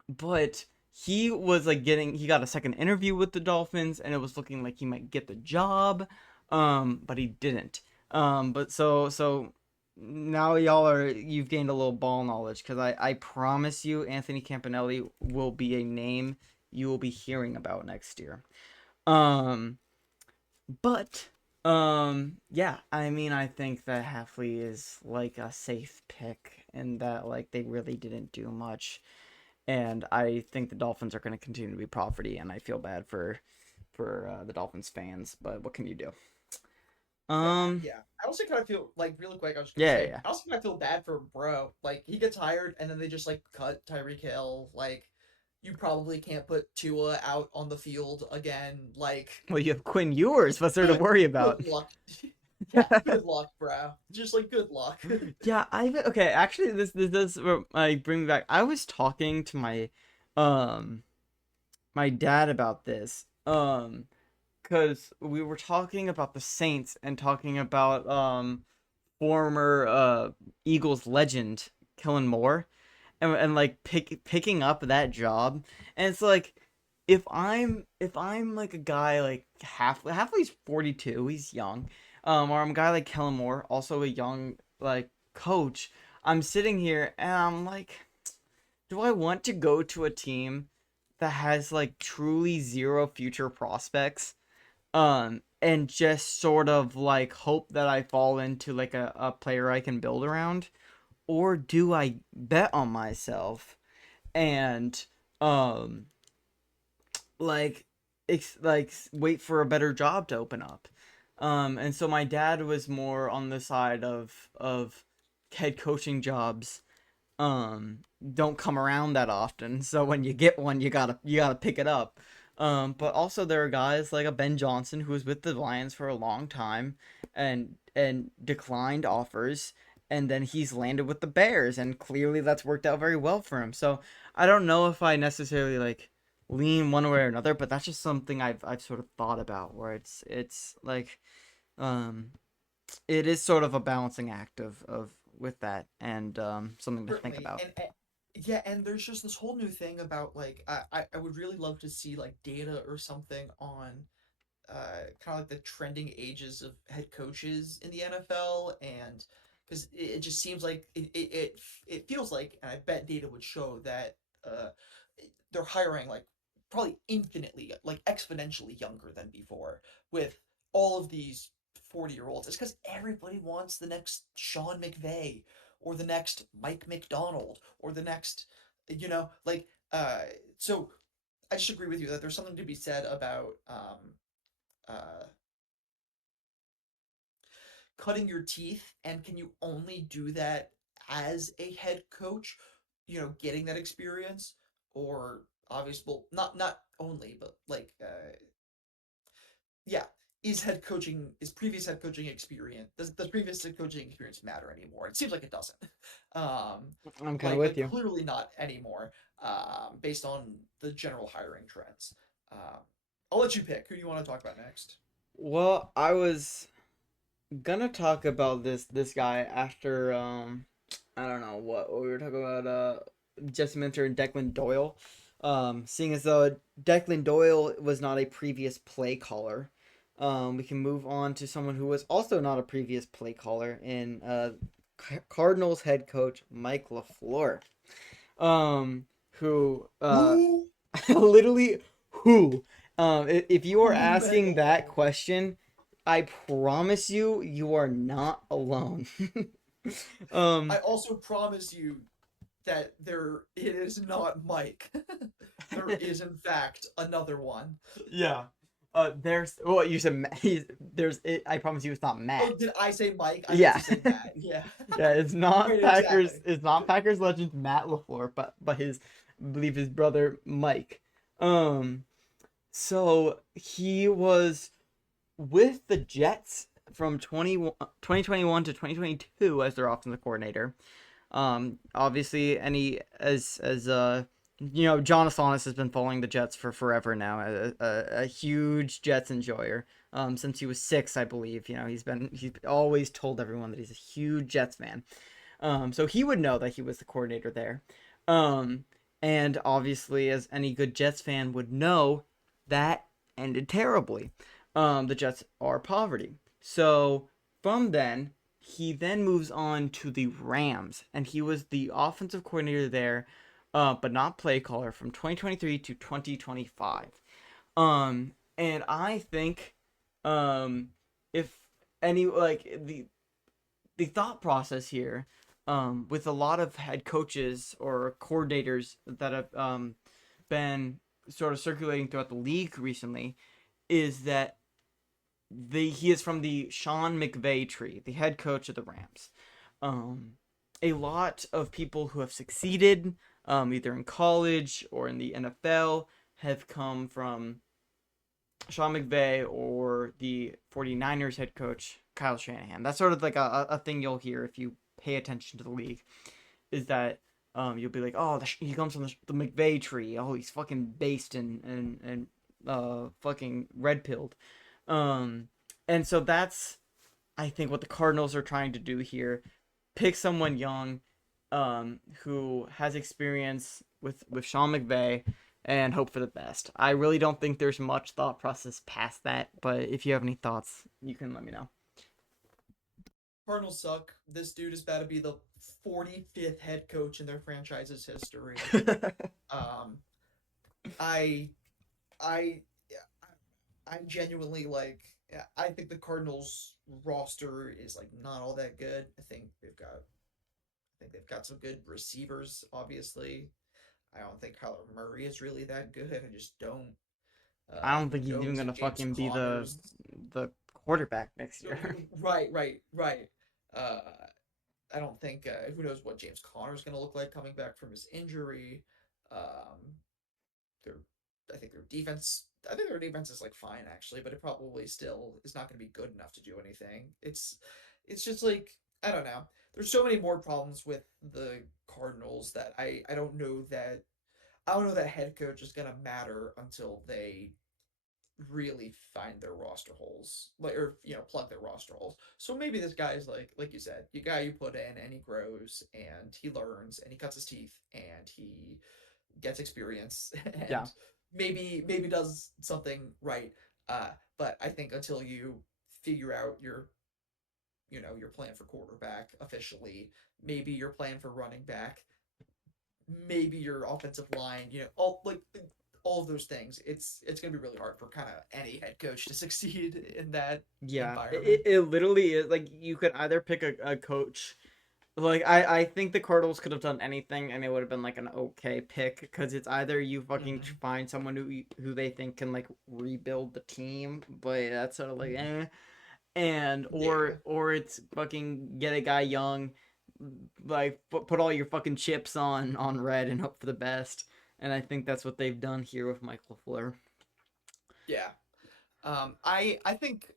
but he got a second interview with the Dolphins and it was looking like he might get the job, but he didn't. But so now you've gained a little ball knowledge because I promise you Anthony Campanelli will be a name you will be hearing about next year. um but yeah, I mean, I think that Halfley is like a safe pick and that like they really didn't do much, and I think the Dolphins are going to continue to be property, and I feel bad for the Dolphins fans, but what can you do? Yeah, Um, yeah. I also kind of feel like really quick. I was just gonna yeah, say, yeah. I also kind of feel bad for Bro. Like he gets hired, and then they just like cut Tyreek Hill. Like you probably can't put Tua out on the field again. Like Well, you have Quinn Ewers. What's there to good, worry good about? luck. Yeah, good luck, bro. Just like good luck. Yeah, I okay. Actually, this does like bring me back. I was talking to um my dad about this. Because we were talking about the Saints and talking about former Eagles legend Kellen Moore, and like picking up that job, and it's like if I'm like a guy like Halfley's 42, he's young, or I'm a guy like Kellen Moore, also a young like coach. I'm sitting here and I'm like, do I want to go to a team that has like truly zero future prospects, and just sort of like hope that I fall into like a player I can build around? Or do I bet on myself and um like wait for a better job to open up? And so my dad was more on the side of head coaching jobs um don't come around that often, so when you get one you gotta pick it up. But also there are guys like a Ben Johnson who was with the Lions for a long time and declined offers, and then he's landed with the Bears, and clearly that's worked out very well for him. So I don't know if I necessarily like lean one way or another, but that's just something I've sort of thought about, where it's like um it is sort of a balancing act of with that, and something to think Certainly, about. and Yeah, and there's just this whole new thing about like I would really love to see like data or something on kind of like the trending ages of head coaches in the NFL, and because it just seems like it feels like, and I bet data would show that uh, they're hiring like probably infinitely, like exponentially younger than before with all of these 40-year-olds. It's because everybody wants the next Sean McVay or the next Mike McDonald or the next, like, so I just agree with you that there's something to be said about uh, cutting your teeth, and can you only do that as a head coach, getting that experience, or obviously, well, not only, but like yeah, is previous head coaching experience, does previous head coaching experience matter anymore? It seems like it doesn't. um I'm kind of like with like you. clearly not anymore, based on the general hiring trends. um I'll let you pick who you want to talk about next. Well, I was gonna talk about this guy after I don't know what we were talking about, Jesse Minter and Declan Doyle. Seeing as though Declan Doyle was not a previous play caller, we can move on to someone who was also not a previous play caller in Cardinals head coach Mike LaFleur. Um, who Who literally who if you are who asking that Megalore? question, I promise you you are not alone. I um also promise you that there it is not Mike. There is in fact another one. yeah. There's what you said. There's it. I promise you, it's not Oh, Matt. did I say Mike? I meant to Yeah, say Matt. Yeah. yeah. It's not Right, Packers. exactly. It's not Packers legend Matt LaFleur, but his, I believe his brother Mike. Um. So he was with the Jets from 2021 to 2022 as their offensive coordinator. Obviously, any as John Asonis has been following the Jets for forever now, a huge Jets enjoyer. Since he was 6, I believe. He's always told everyone that he's a huge Jets fan. So he would know that he was the coordinator there. Um, and obviously, as any good Jets fan would know, that ended terribly. The Jets are poverty. So from then, he then moves on to the Rams, and he was the offensive coordinator there, but not play caller from 2023 to 2025. And I think, if any like the thought process here, with a lot of head coaches or coordinators that have been sort of circulating throughout the league recently, is that he is from the Sean McVay tree, the head coach of the Rams. Um, a lot of people who have succeeded, either in college or in the NFL, have come from Sean McVay or the 49ers head coach Kyle Shanahan. That's sort of like a thing you'll hear if you pay attention to the league, is that you'll be like, oh, he comes from the McVay tree. Oh, he's fucking based and fucking red pilled. Um, and so that's, I think, what the Cardinals are trying to do here. Pick someone young, who has experience with Sean McVay, and hope for the best. I really don't think there's much thought process past that, but if you have any thoughts, you can let me know. Cardinals suck. This dude is about to be the 45th head coach in their franchise's history. Um, I, I, I genuinely like. Yeah, I think the Cardinals roster is like not all that good. I think they've got some good receivers. Obviously, I don't think Kyler Murray is really that good. I just don't. I don't Who think he's even knows if gonna James fucking be Conner's the quarterback next year. right, right, right. Uh, I don't think who knows what James Conner's going to look like coming back from his injury. Um, their I think their defense. I think their defense is like fine actually, but it probably still is not going to be good enough to do anything. It's just like I don't know. There's so many more problems with the Cardinals that I don't know that head coach is going to matter until they really find their roster holes, like, or plug their roster holes. So maybe this guy is like you said, you guy you put in and he grows and he learns and he cuts his teeth and he gets experience Yeah. and maybe does something right. Uh, but I think until you figure out your plan for quarterback officially, maybe your plan for running back, maybe your offensive line, all of those things. It's gonna be really hard for kind of any head coach to succeed in that Yeah, environment. it literally is like you could either pick a coach. Like I think the Cardinals could have done anything and it would have been like an okay pick because it's either you fucking Mm-hmm. find someone who they think can like rebuild the team, but that's sort of like Mm-hmm. and Yeah, or it's fucking get a guy young, like put all your fucking chips on red and hope for the best. And I think that's what they've done here with Michael Fleur. yeah. I think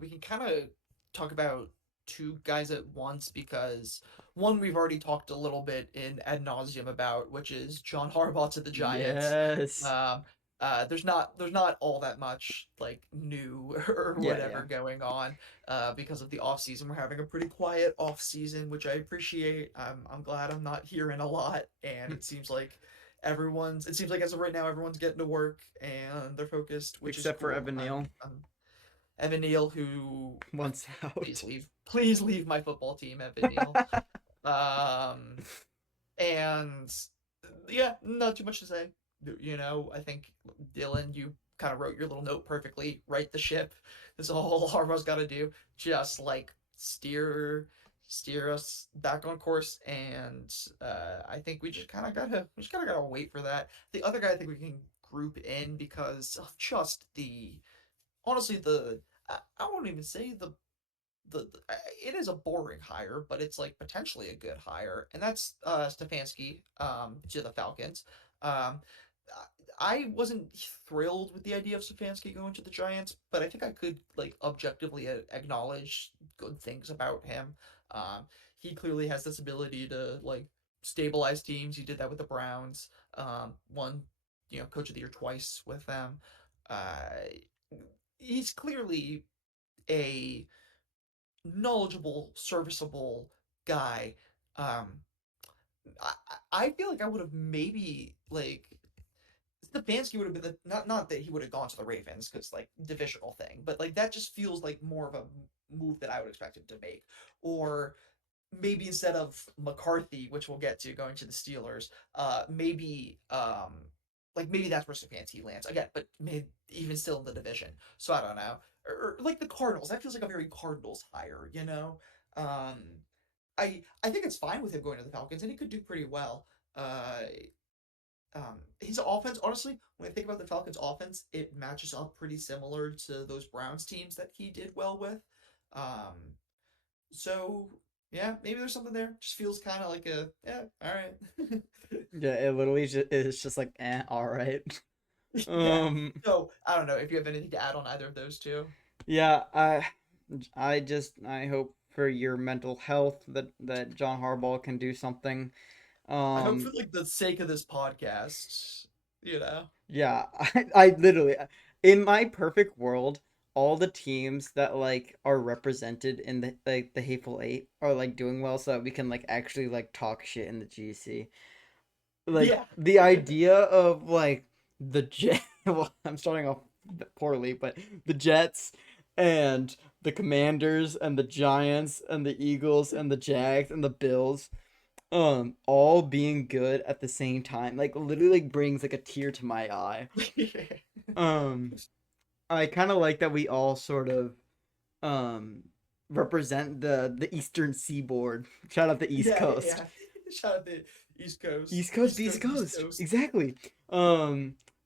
we can kind of talk about two guys at once because one we've already talked a little bit in ad nauseum about, which is John Harbaugh to the Giants. Yes. Um, there's not all that much like new or Yeah, yeah. whatever going on because of the off season. We're having a pretty quiet off season, which I appreciate. I'm glad I'm not hearing a lot, and it seems like as of right now everyone's getting to work and they're focused, which is Except for cool. Evan Neal I'm Evan Neal, who once out. please leave my football team, Evan Neal. Um, and yeah, not too much to say. I think Dylan, you kind of wrote your little note perfectly. Right the ship. That's all Harbaugh's got to do. Just like steer us back on course, and I think we just kind of gotta wait for that. The other guy I think we can group in because of just the honestly I won't even say the it is a boring hire, but it's like potentially a good hire, and that's Stefanski to the Falcons. Um, I wasn't thrilled with the idea of Stefanski going to the Giants, but I think I could like objectively acknowledge good things about him. Um, he clearly has this ability to like stabilize teams. He did that with the Browns. Won coach of the year twice with them. Uh, he's clearly a knowledgeable, serviceable guy. Um, I, I feel like I would have maybe like Stefanski would have been not that he would have gone to the Ravens because like divisional thing, but like that just feels like more of a move that I would expect him to make, or maybe instead of McCarthy, which we'll get to going to the Steelers, maybe that's where Stefanski lands again, but maybe even still in the division. So I don't know, or like the Cardinals. That feels like a very Cardinals hire. Um, I think it's fine with him going to the Falcons, and he could do pretty well. Uh, his offense, honestly, when I think about the Falcons' offense, it matches up pretty similar to those Browns teams that he did well with. Um, so yeah, maybe there's something there. Just feels kind of like all right. Yeah, it literally is just like all right. Yeah. Um, So I don't know if you have anything to add on either of those two. yeah, I hope for your mental health that John Harbaugh can do something. I hope for Um, like the sake of this podcast, you know. yeah, I literally in my perfect world, all the teams that like are represented in the Hateful Eight are like doing well, so that we can like actually like talk shit in the GC. Like Yeah. the idea of like the jet. Well, I'm starting off poorly, but the Jets and the Commanders and the Giants and the Eagles and the Jags and the Bills, all being good at the same time, like literally like, brings like a tear to my eye. Um, I kind of like that we all sort of um represent the Eastern Seaboard. Shout out the East Yeah, Coast. yeah. Shout out the East Coast. East Coast, East East Coast, East Coast. Coast. Exactly.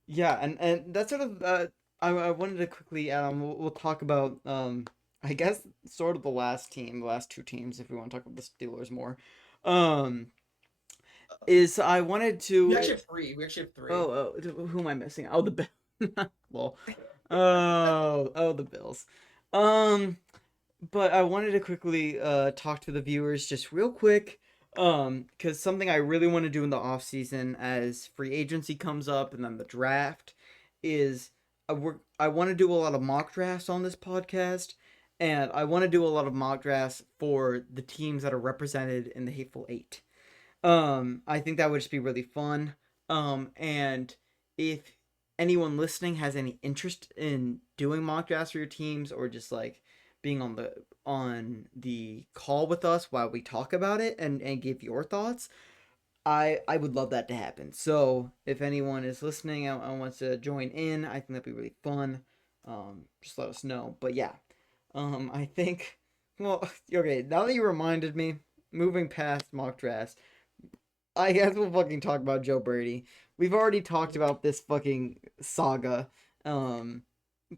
Yeah, and that's sort of I wanted to quickly add on. We'll talk about I guess sort of the last two teams, if we want to talk about the Steelers more. Um, is I wanted We to actually have three. We actually have three. oh who am I missing? Oh the Bill. Well, the Bills. Um, but I wanted to quickly talk to the viewers just real quick. Because something I really want to do in the off season as free agency comes up and then the draft is I want to do a lot of mock drafts on this podcast, and I want to do a lot of mock drafts for the teams that are represented in the Hateful Eight. I think that would just be really fun. And if anyone listening has any interest in doing mock drafts for your teams, or just like being on the call with us while we talk about it and give your thoughts, I would love that to happen. So if anyone is listening and wants to join in, I think that'd be really fun. Just let us know. But yeah, I think, well, okay. Now that you reminded me, moving past mock drafts, I guess we'll fucking talk about Joe Brady. We've already talked about this fucking saga. Um,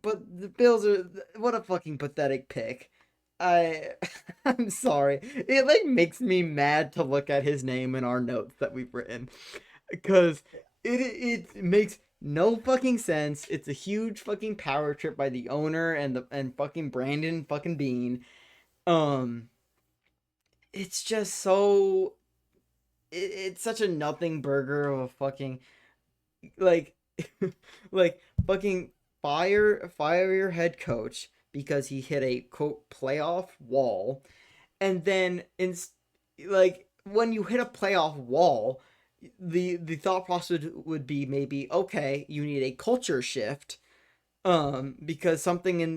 but the Bills are what a fucking pathetic pick. I I'm sorry. It like makes me mad to look at his name in our notes that we've written because it makes no fucking sense. It's a huge fucking power trip by the owner and fucking Brandon fucking Bean. Um it's just so it's such a nothing burger of a fucking like like fucking fire your head coach because he hit a quote playoff wall, and then in like when you hit a playoff wall, the thought process would be maybe okay, you need a culture shift because something in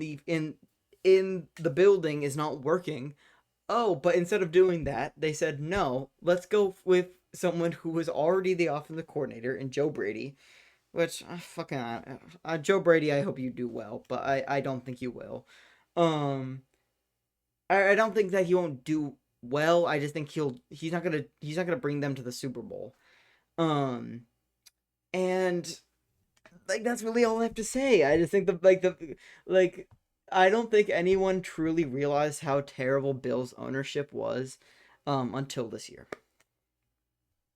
the building is not working. Oh, but instead of doing that, they said no, let's go with someone who was already the offensive coordinator in Joe Brady, which fucking Joe Brady, I hope you do well, but I don't think you will. Um, I don't think that he won't do well. I just think he's not gonna bring them to the Super Bowl. Um, and like that's really all I have to say. I just think like I don't think anyone truly realized how terrible Bill's ownership was, until this year.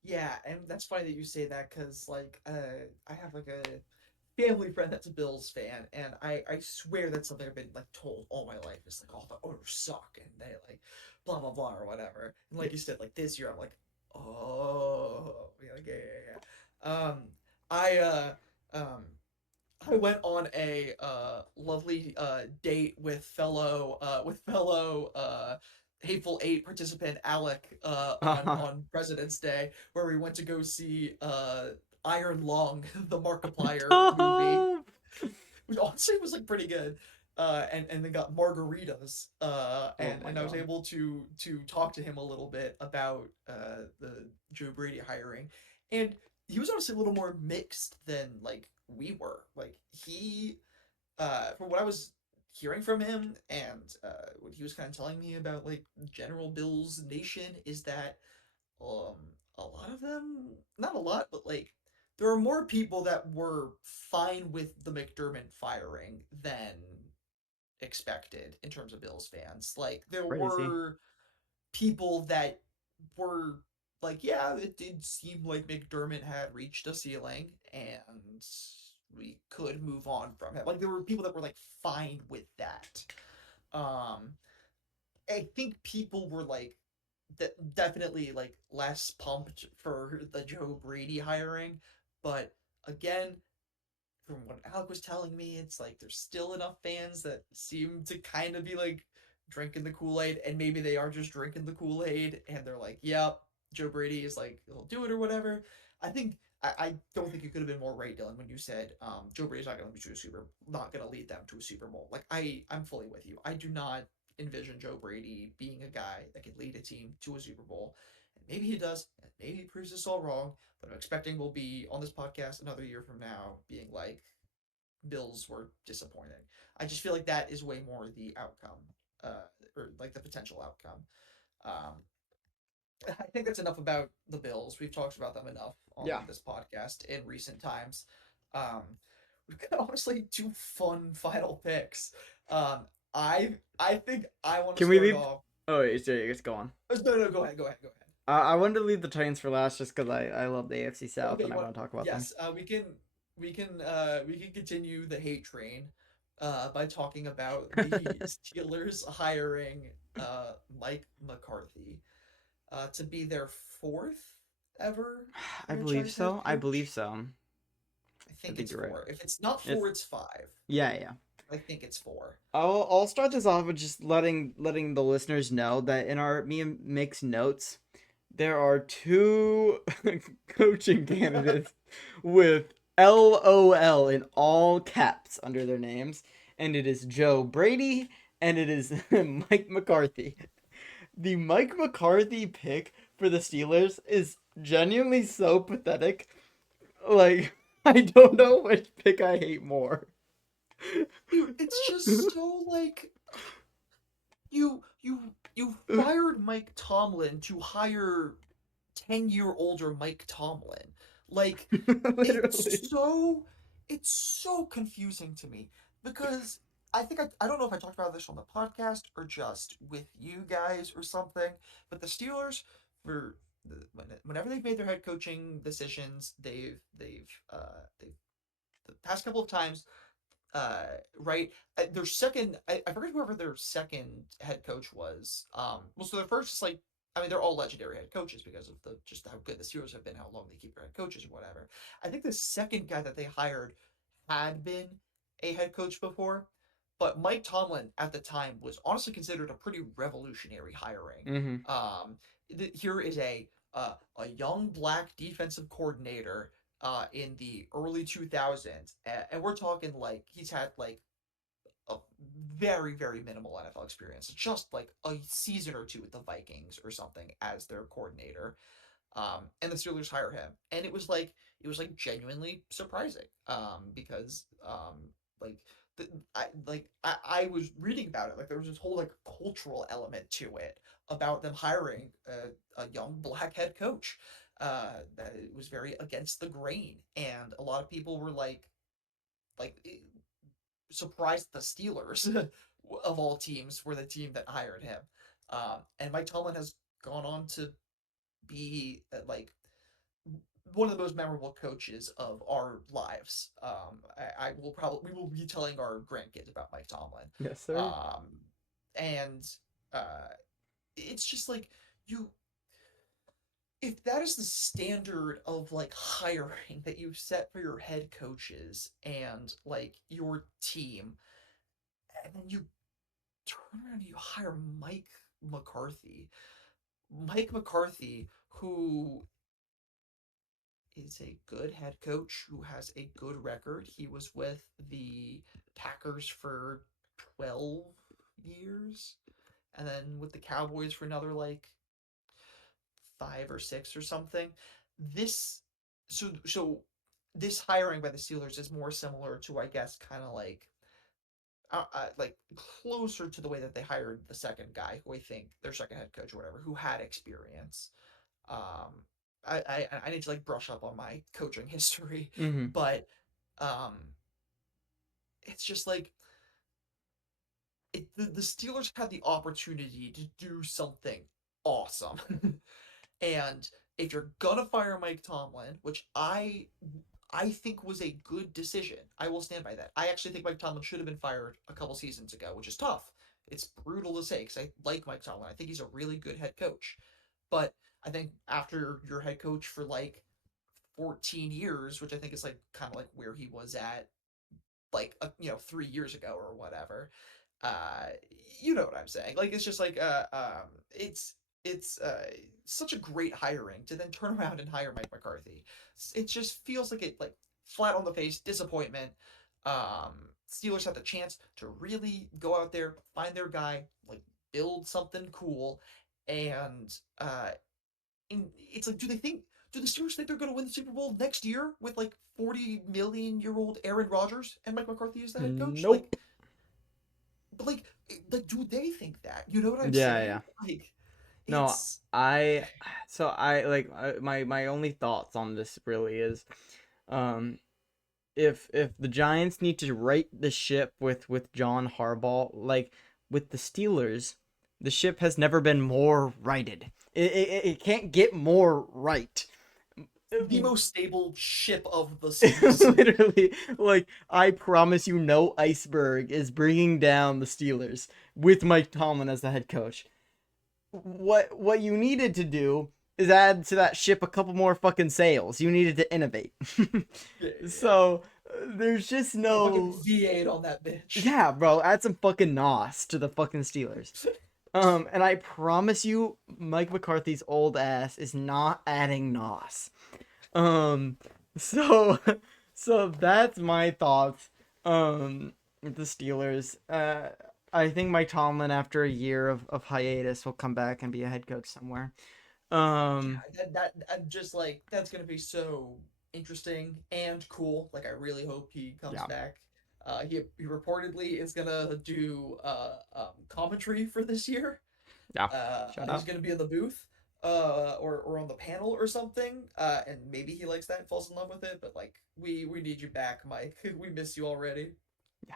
Yeah, and that's funny that you say that because like I have like a family friend that's a Bills fan, and I swear that's something I've been like told all my life. It's like, oh, the owners suck, and they like blah blah blah or whatever. And like you said, like this year, I'm like, oh, yeah, like, yeah. I um I went on a lovely date with fellow Hateful Eight participant Alec on President's Day, where we went to go see Iron Lung, the Markiplier movie, Oh, which honestly was like pretty good. And then got margaritas, oh my and I was god. able to talk to him a little bit about the Joe Brady hiring, and he was honestly a little more mixed than like we were. Like he, from what I was hearing from him, and what he was kind of telling me about like general Bills Nation, is that um a lot of them, not a lot, but like there are more people that were fine with the McDermott firing than expected in terms of Bills fans. Like there Crazy. were people that were like, yeah, it did seem like McDermott had reached a ceiling and we could move on from him. Like there were people that were like fine with that. Um I think people were like definitely like less pumped for the Joe Brady hiring, but again, from what Alec was telling me, it's like there's still enough fans that seem to kind of be like drinking the Kool Aid, and maybe they are just drinking the Kool Aid, and they're like, "Yep, Joe Brady is like he'll do it or whatever." I think I don't think you could have been more right, Dylan, when you said Joe Brady's not going to to a not going to lead them to a Super Bowl. Like I'm fully with you. I do not envision Joe Brady being a guy that could lead a team to a Super Bowl. And maybe he does, and maybe he proves us all wrong. But I'm expecting we'll be on this podcast another year from now, being like, Bills were disappointing. I just feel like that is way more the outcome, or like the potential outcome. Um, I think that's enough about the Bills. We've talked about them enough Yeah. on this podcast in recent times. Um, we've got honestly two fun final picks. Um, I think I want to Can we start leave? off. Oh, wait, sorry, let's go on. No, no, go ahead, go ahead, go ahead. I wanted to leave the Titans for last just because I love the AFC South Okay, and I what? want to talk about them. Yes, we can continue the hate train by talking about the Steelers hiring Mike McCarthy to be their fourth ever I believe franchise head so. I believe coach. so. I think think it's you're right. 4. If it's not It's 4, it's 5. yeah, yeah. I think it's 4. I'll start this off with just letting the listeners know that in our me and Mick's notes, there are two coaching candidates with LOL in all caps under their names, and it is Joe Brady and it is Mike McCarthy. The Mike McCarthy pick for the Steelers is genuinely so pathetic. Like, I don't know which pick I hate more. Dude, it's just so like you fired Mike Tomlin to hire 10-year older Mike Tomlin. Like Literally. it's so it's so confusing to me because I don't know if I talked about this on the podcast or just with you guys or something, but the Steelers for whenever they've made their head coaching decisions, they've the past couple of times uh, right? Their second, I forget whoever their second head coach was. Well, so their first is like, I mean, they're all legendary head coaches because of the just how good the Steelers have been, how long they keep their head coaches or whatever. I think the second guy that they hired had been a head coach before, but Mike Tomlin at the time was honestly considered a pretty revolutionary hiring. Mm-hmm. Um, Here is a young black defensive coordinator in the early 2000s, and we're talking like he's had like a very minimal NFL experience, just like a season or two with the Vikings or something as their coordinator. And the Steelers hire him, and it was like genuinely surprising, because like I was reading about it, like there was this whole like cultural element to it about them hiring a young black head coach, that it was very against the grain, and a lot of people were like surprised the Steelers of all teams were the team that hired him, and Mike Tomlin has gone on to be like one of the most memorable coaches of our lives. I will probably we will be telling our grandkids about Mike Tomlin, Yes, sir. um, and uh, it's just like you. If that is the standard of like hiring that you set for your head coaches and like your team, and then you turn around and you hire McCarthy, Mike McCarthy, who is a good head coach who has a good record. He was with the Packers for 12 years and then with the Cowboys for another like 5 or 6 or something. This so this hiring by the Steelers is more similar to, I guess, kind of like closer to the way that they hired the second guy, who I think their second head coach or whatever, who had experience. Um, I need to like brush up on my coaching history, Mm-hmm. but um, it's just like the Steelers had the opportunity to do something awesome, and if you're gonna fire Mike Tomlin, which I think was a good decision, I will stand by that. I actually think Mike Tomlin should have been fired a couple seasons ago, which is tough. It's brutal to say because I like Mike Tomlin. I think he's a really good head coach. But I think after your head coach for like 14 years, which I think is like kind of like where he was at like 3 years ago or whatever. Uh, you know what I'm saying? Like it's just like it's such a great hiring to then turn around and hire Mike McCarthy. It just feels like it like flat on the face disappointment. Steelers had the chance to really go out there, find their guy, like build something cool, and it's like, do the Steelers think they're going to win the Super Bowl next year with like 40 million-year-old Aaron Rodgers and Mike McCarthy as the head coach? Nope. But like, do they think that? You know what I'm Yeah, saying? yeah. Like, No, it's I so I like my only thoughts on this really is um if the Giants need to right the ship with John Harbaugh, like with the Steelers, the ship has never been more righted. It can't get more right. the most stable ship of the seas. Literally, like I promise you, no iceberg is bringing down the Steelers with Mike Tomlin as the head coach. What you needed to do is add to that ship a couple more fucking sails. You needed to innovate. Yeah, yeah. So there's just A fucking no. V8 on that bitch. Yeah, bro, add some fucking nos to the fucking Steelers. And I promise you, Mike McCarthy's old ass is not adding nos. Um, so, so that's my thoughts. With the Steelers. I think Mike Tomlin, after a year of hiatus, will come back and be a head coach somewhere. Yeah, Um, I'm just like that's gonna be so interesting and cool. Like I really hope he comes yeah, back. He reportedly is gonna do commentary for this year. yeah. Shut He's up. gonna be in the booth, or on the panel or something. And maybe he likes that and falls in love with it. But like we need you back, Mike. We miss you already. Yeah.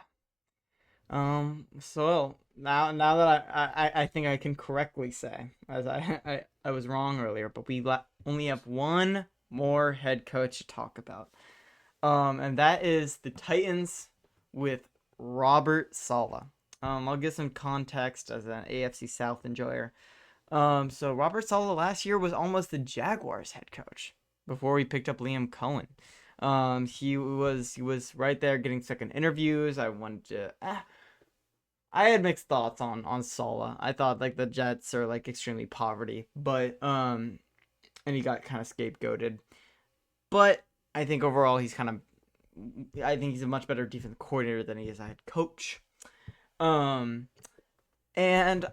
So now that I think I can correctly say, as I was wrong earlier, but we only have one more head coach to talk about. And that is the Titans with Robert Saleh. I'll give some context as an AFC South enjoyer. So Robert Saleh last year was almost the Jaguars head coach before we picked up Liam Cohen. He was right there getting second interviews. I had mixed thoughts on Saleh. I thought like the Jets are like extremely poverty, but and he got kind of scapegoated. But I think overall I think he's a much better defensive coordinator than he is a head coach. Um, and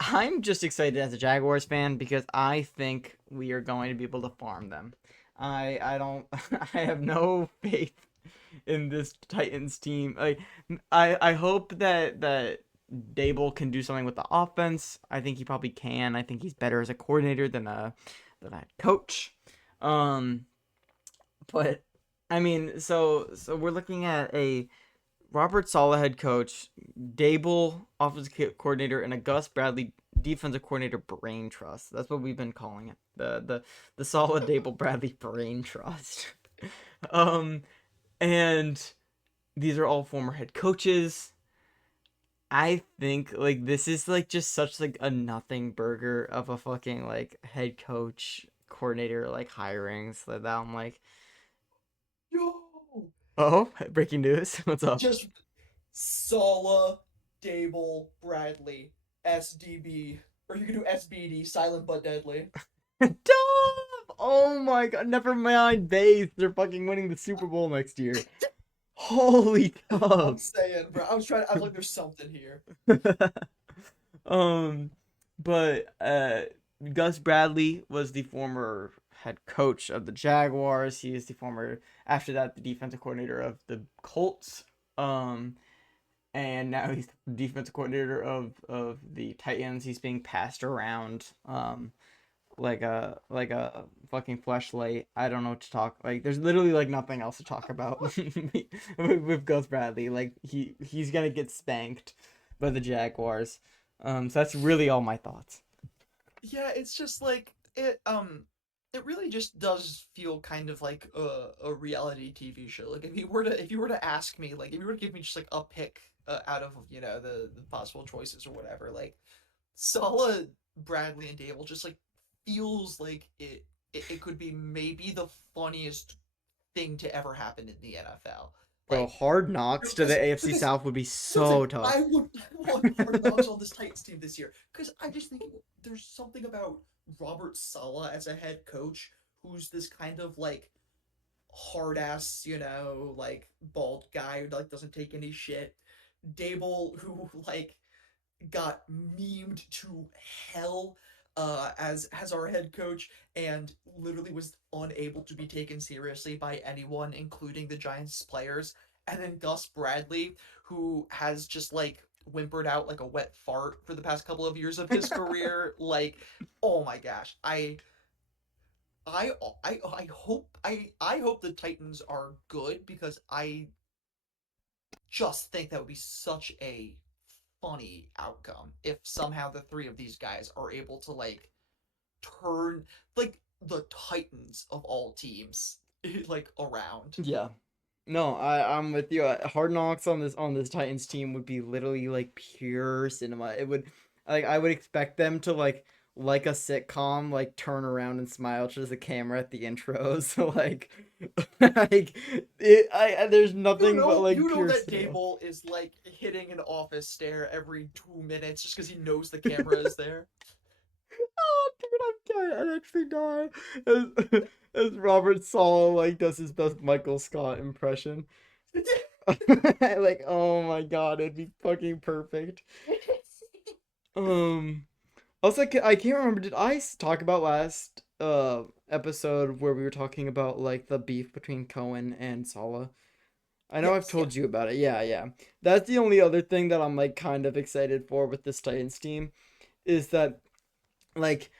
I'm just excited as a Jaguars fan because I think we are going to be able to farm them. I don't I have no faith in this Titans team. Like I hope that Dable can do something with the offense. I think he probably can. I think he's better as a coordinator than a coach. Um, but I mean, so we're looking at a Robert Saleh head coach, Dable offensive coordinator, and a Gus Bradley defensive coordinator brain trust. That's what we've been calling it. The Saleh Dable Bradley brain trust. um, and these are all former head coaches. I think like this is like just such like a nothing burger of a fucking like head coach coordinator like hirings that I'm like, Yo, oh, breaking news. What's up? just Sala, Dable, Bradley, SDB, or you could do SBD, Silent but Deadly. Dumb! Oh my god, never mind. They're fucking winning the Super Bowl next year. Holy I'm dub. saying, bro. I'm like, there's something here. um, but Gus Bradley was the former head coach of the Jaguars. He is the former, after that, the defensive coordinator of the Colts. Um, and now he's the defensive coordinator of the Titans. He's being passed around. Like a fucking fleshlight. I don't know what to talk. Like there's literally like nothing else to talk about with Gus Bradley. Like he's gonna get spanked by the Jaguars. So that's really all my thoughts. Yeah, it's just like it really just does feel kind of like a reality TV show. Like if you were to ask me, like if you were to give me just like a pick out of the possible choices or whatever, like Sala, Bradley, and Dable just like feels like it could be maybe the funniest thing to ever happen in the NFL. Bro, Like hard knocks to the AFC because South would be listen, so tough. I would want Hard Knocks on this Titans team this year because I just think there's something about Robert Saleh as a head coach who's this kind of like hard ass, like bald guy who like doesn't take any shit. Dable who like got memed to hell as our head coach and literally was unable to be taken seriously by anyone, including the Giants players. And then Gus Bradley, who has just like whimpered out like a wet fart for the past couple of years of his career. Like, oh my gosh, I hope the Titans are good because I just think that would be such a funny outcome if somehow the three of these guys are able to like turn like the Titans of all teams like around. Yeah. No, I'm with you. Hard knocks on this Titans team would be literally like pure cinema. It would like I would expect them to like like a sitcom, like turn around and smile to the camera at the intros. So like there's nothing but like You know pure that cinema. Gable is like hitting an office stare every 2 minutes just because he knows the camera is there. Oh, dude, I'm dying. I'd actually die. As Robert Sala like does his best Michael Scott impression. Like, oh my god, it'd be fucking perfect. Um, Also, I can't remember. Did I talk about last episode where we were talking about like the beef between Cohen and Sala? I know I've Yes, told yes. you about it. Yeah, yeah. That's the only other thing that I'm like kind of excited for with this Titans team is that like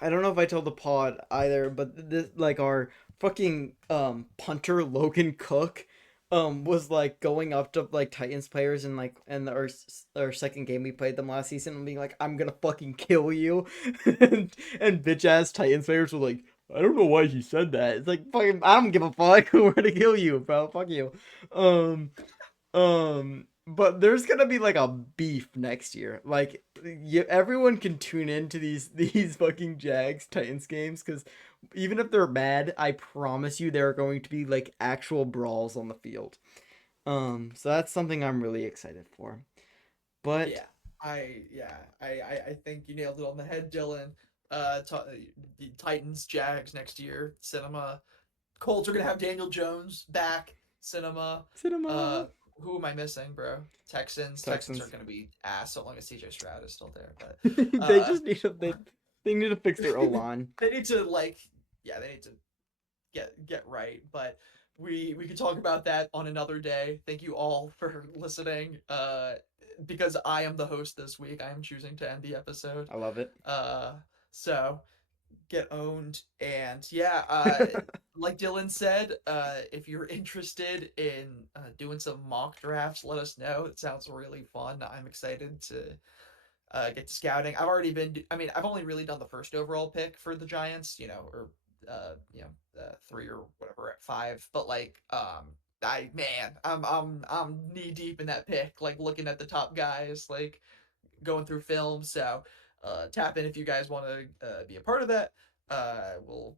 I don't know if I told the pod either, but this like our fucking punter Logan Cook was like going up to like Titans players and like and our second game we played them last season and being like I'm gonna fucking kill you and bitch ass Titans players were like I don't know why he said that. It's like fucking I don't give a fuck. We're gonna kill you, bro. Fuck you. Um but there's gonna be like a beef next year. Like, everyone can tune into these fucking Jags Titans games because even if they're bad, I promise you there are going to be like actual brawls on the field. So that's something I'm really excited for. But Yeah, I think you nailed it on the head, Dylan. The Titans, Jags next year. Cinema. Colts are gonna have Daniel Jones back. Cinema. Uh, cinema who am I missing, bro? Texans. Texans are Texans, gonna be ass so long as CJ Stroud is still there. But they uh, just need to they need to fix their O line. they need to like, yeah, they need to get right. But we can talk about that on another day. Thank you all for listening. Because I am the host this week, I am choosing to end the episode. I love it. Uh, so get owned. And yeah, like Dylan said, if you're interested in doing some mock drafts, let us know. It sounds really fun. I'm excited to get to scouting. I've already been. I mean, I've only really done the first overall pick for the Giants, or three or whatever at five. But like, I'm knee deep in that pick. Like looking at the top guys, like going through film. So, tap in if you guys want to be a part of that. We'll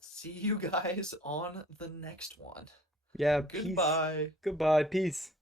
see you guys on the next one. Yeah, peace. Goodbye. Goodbye, peace.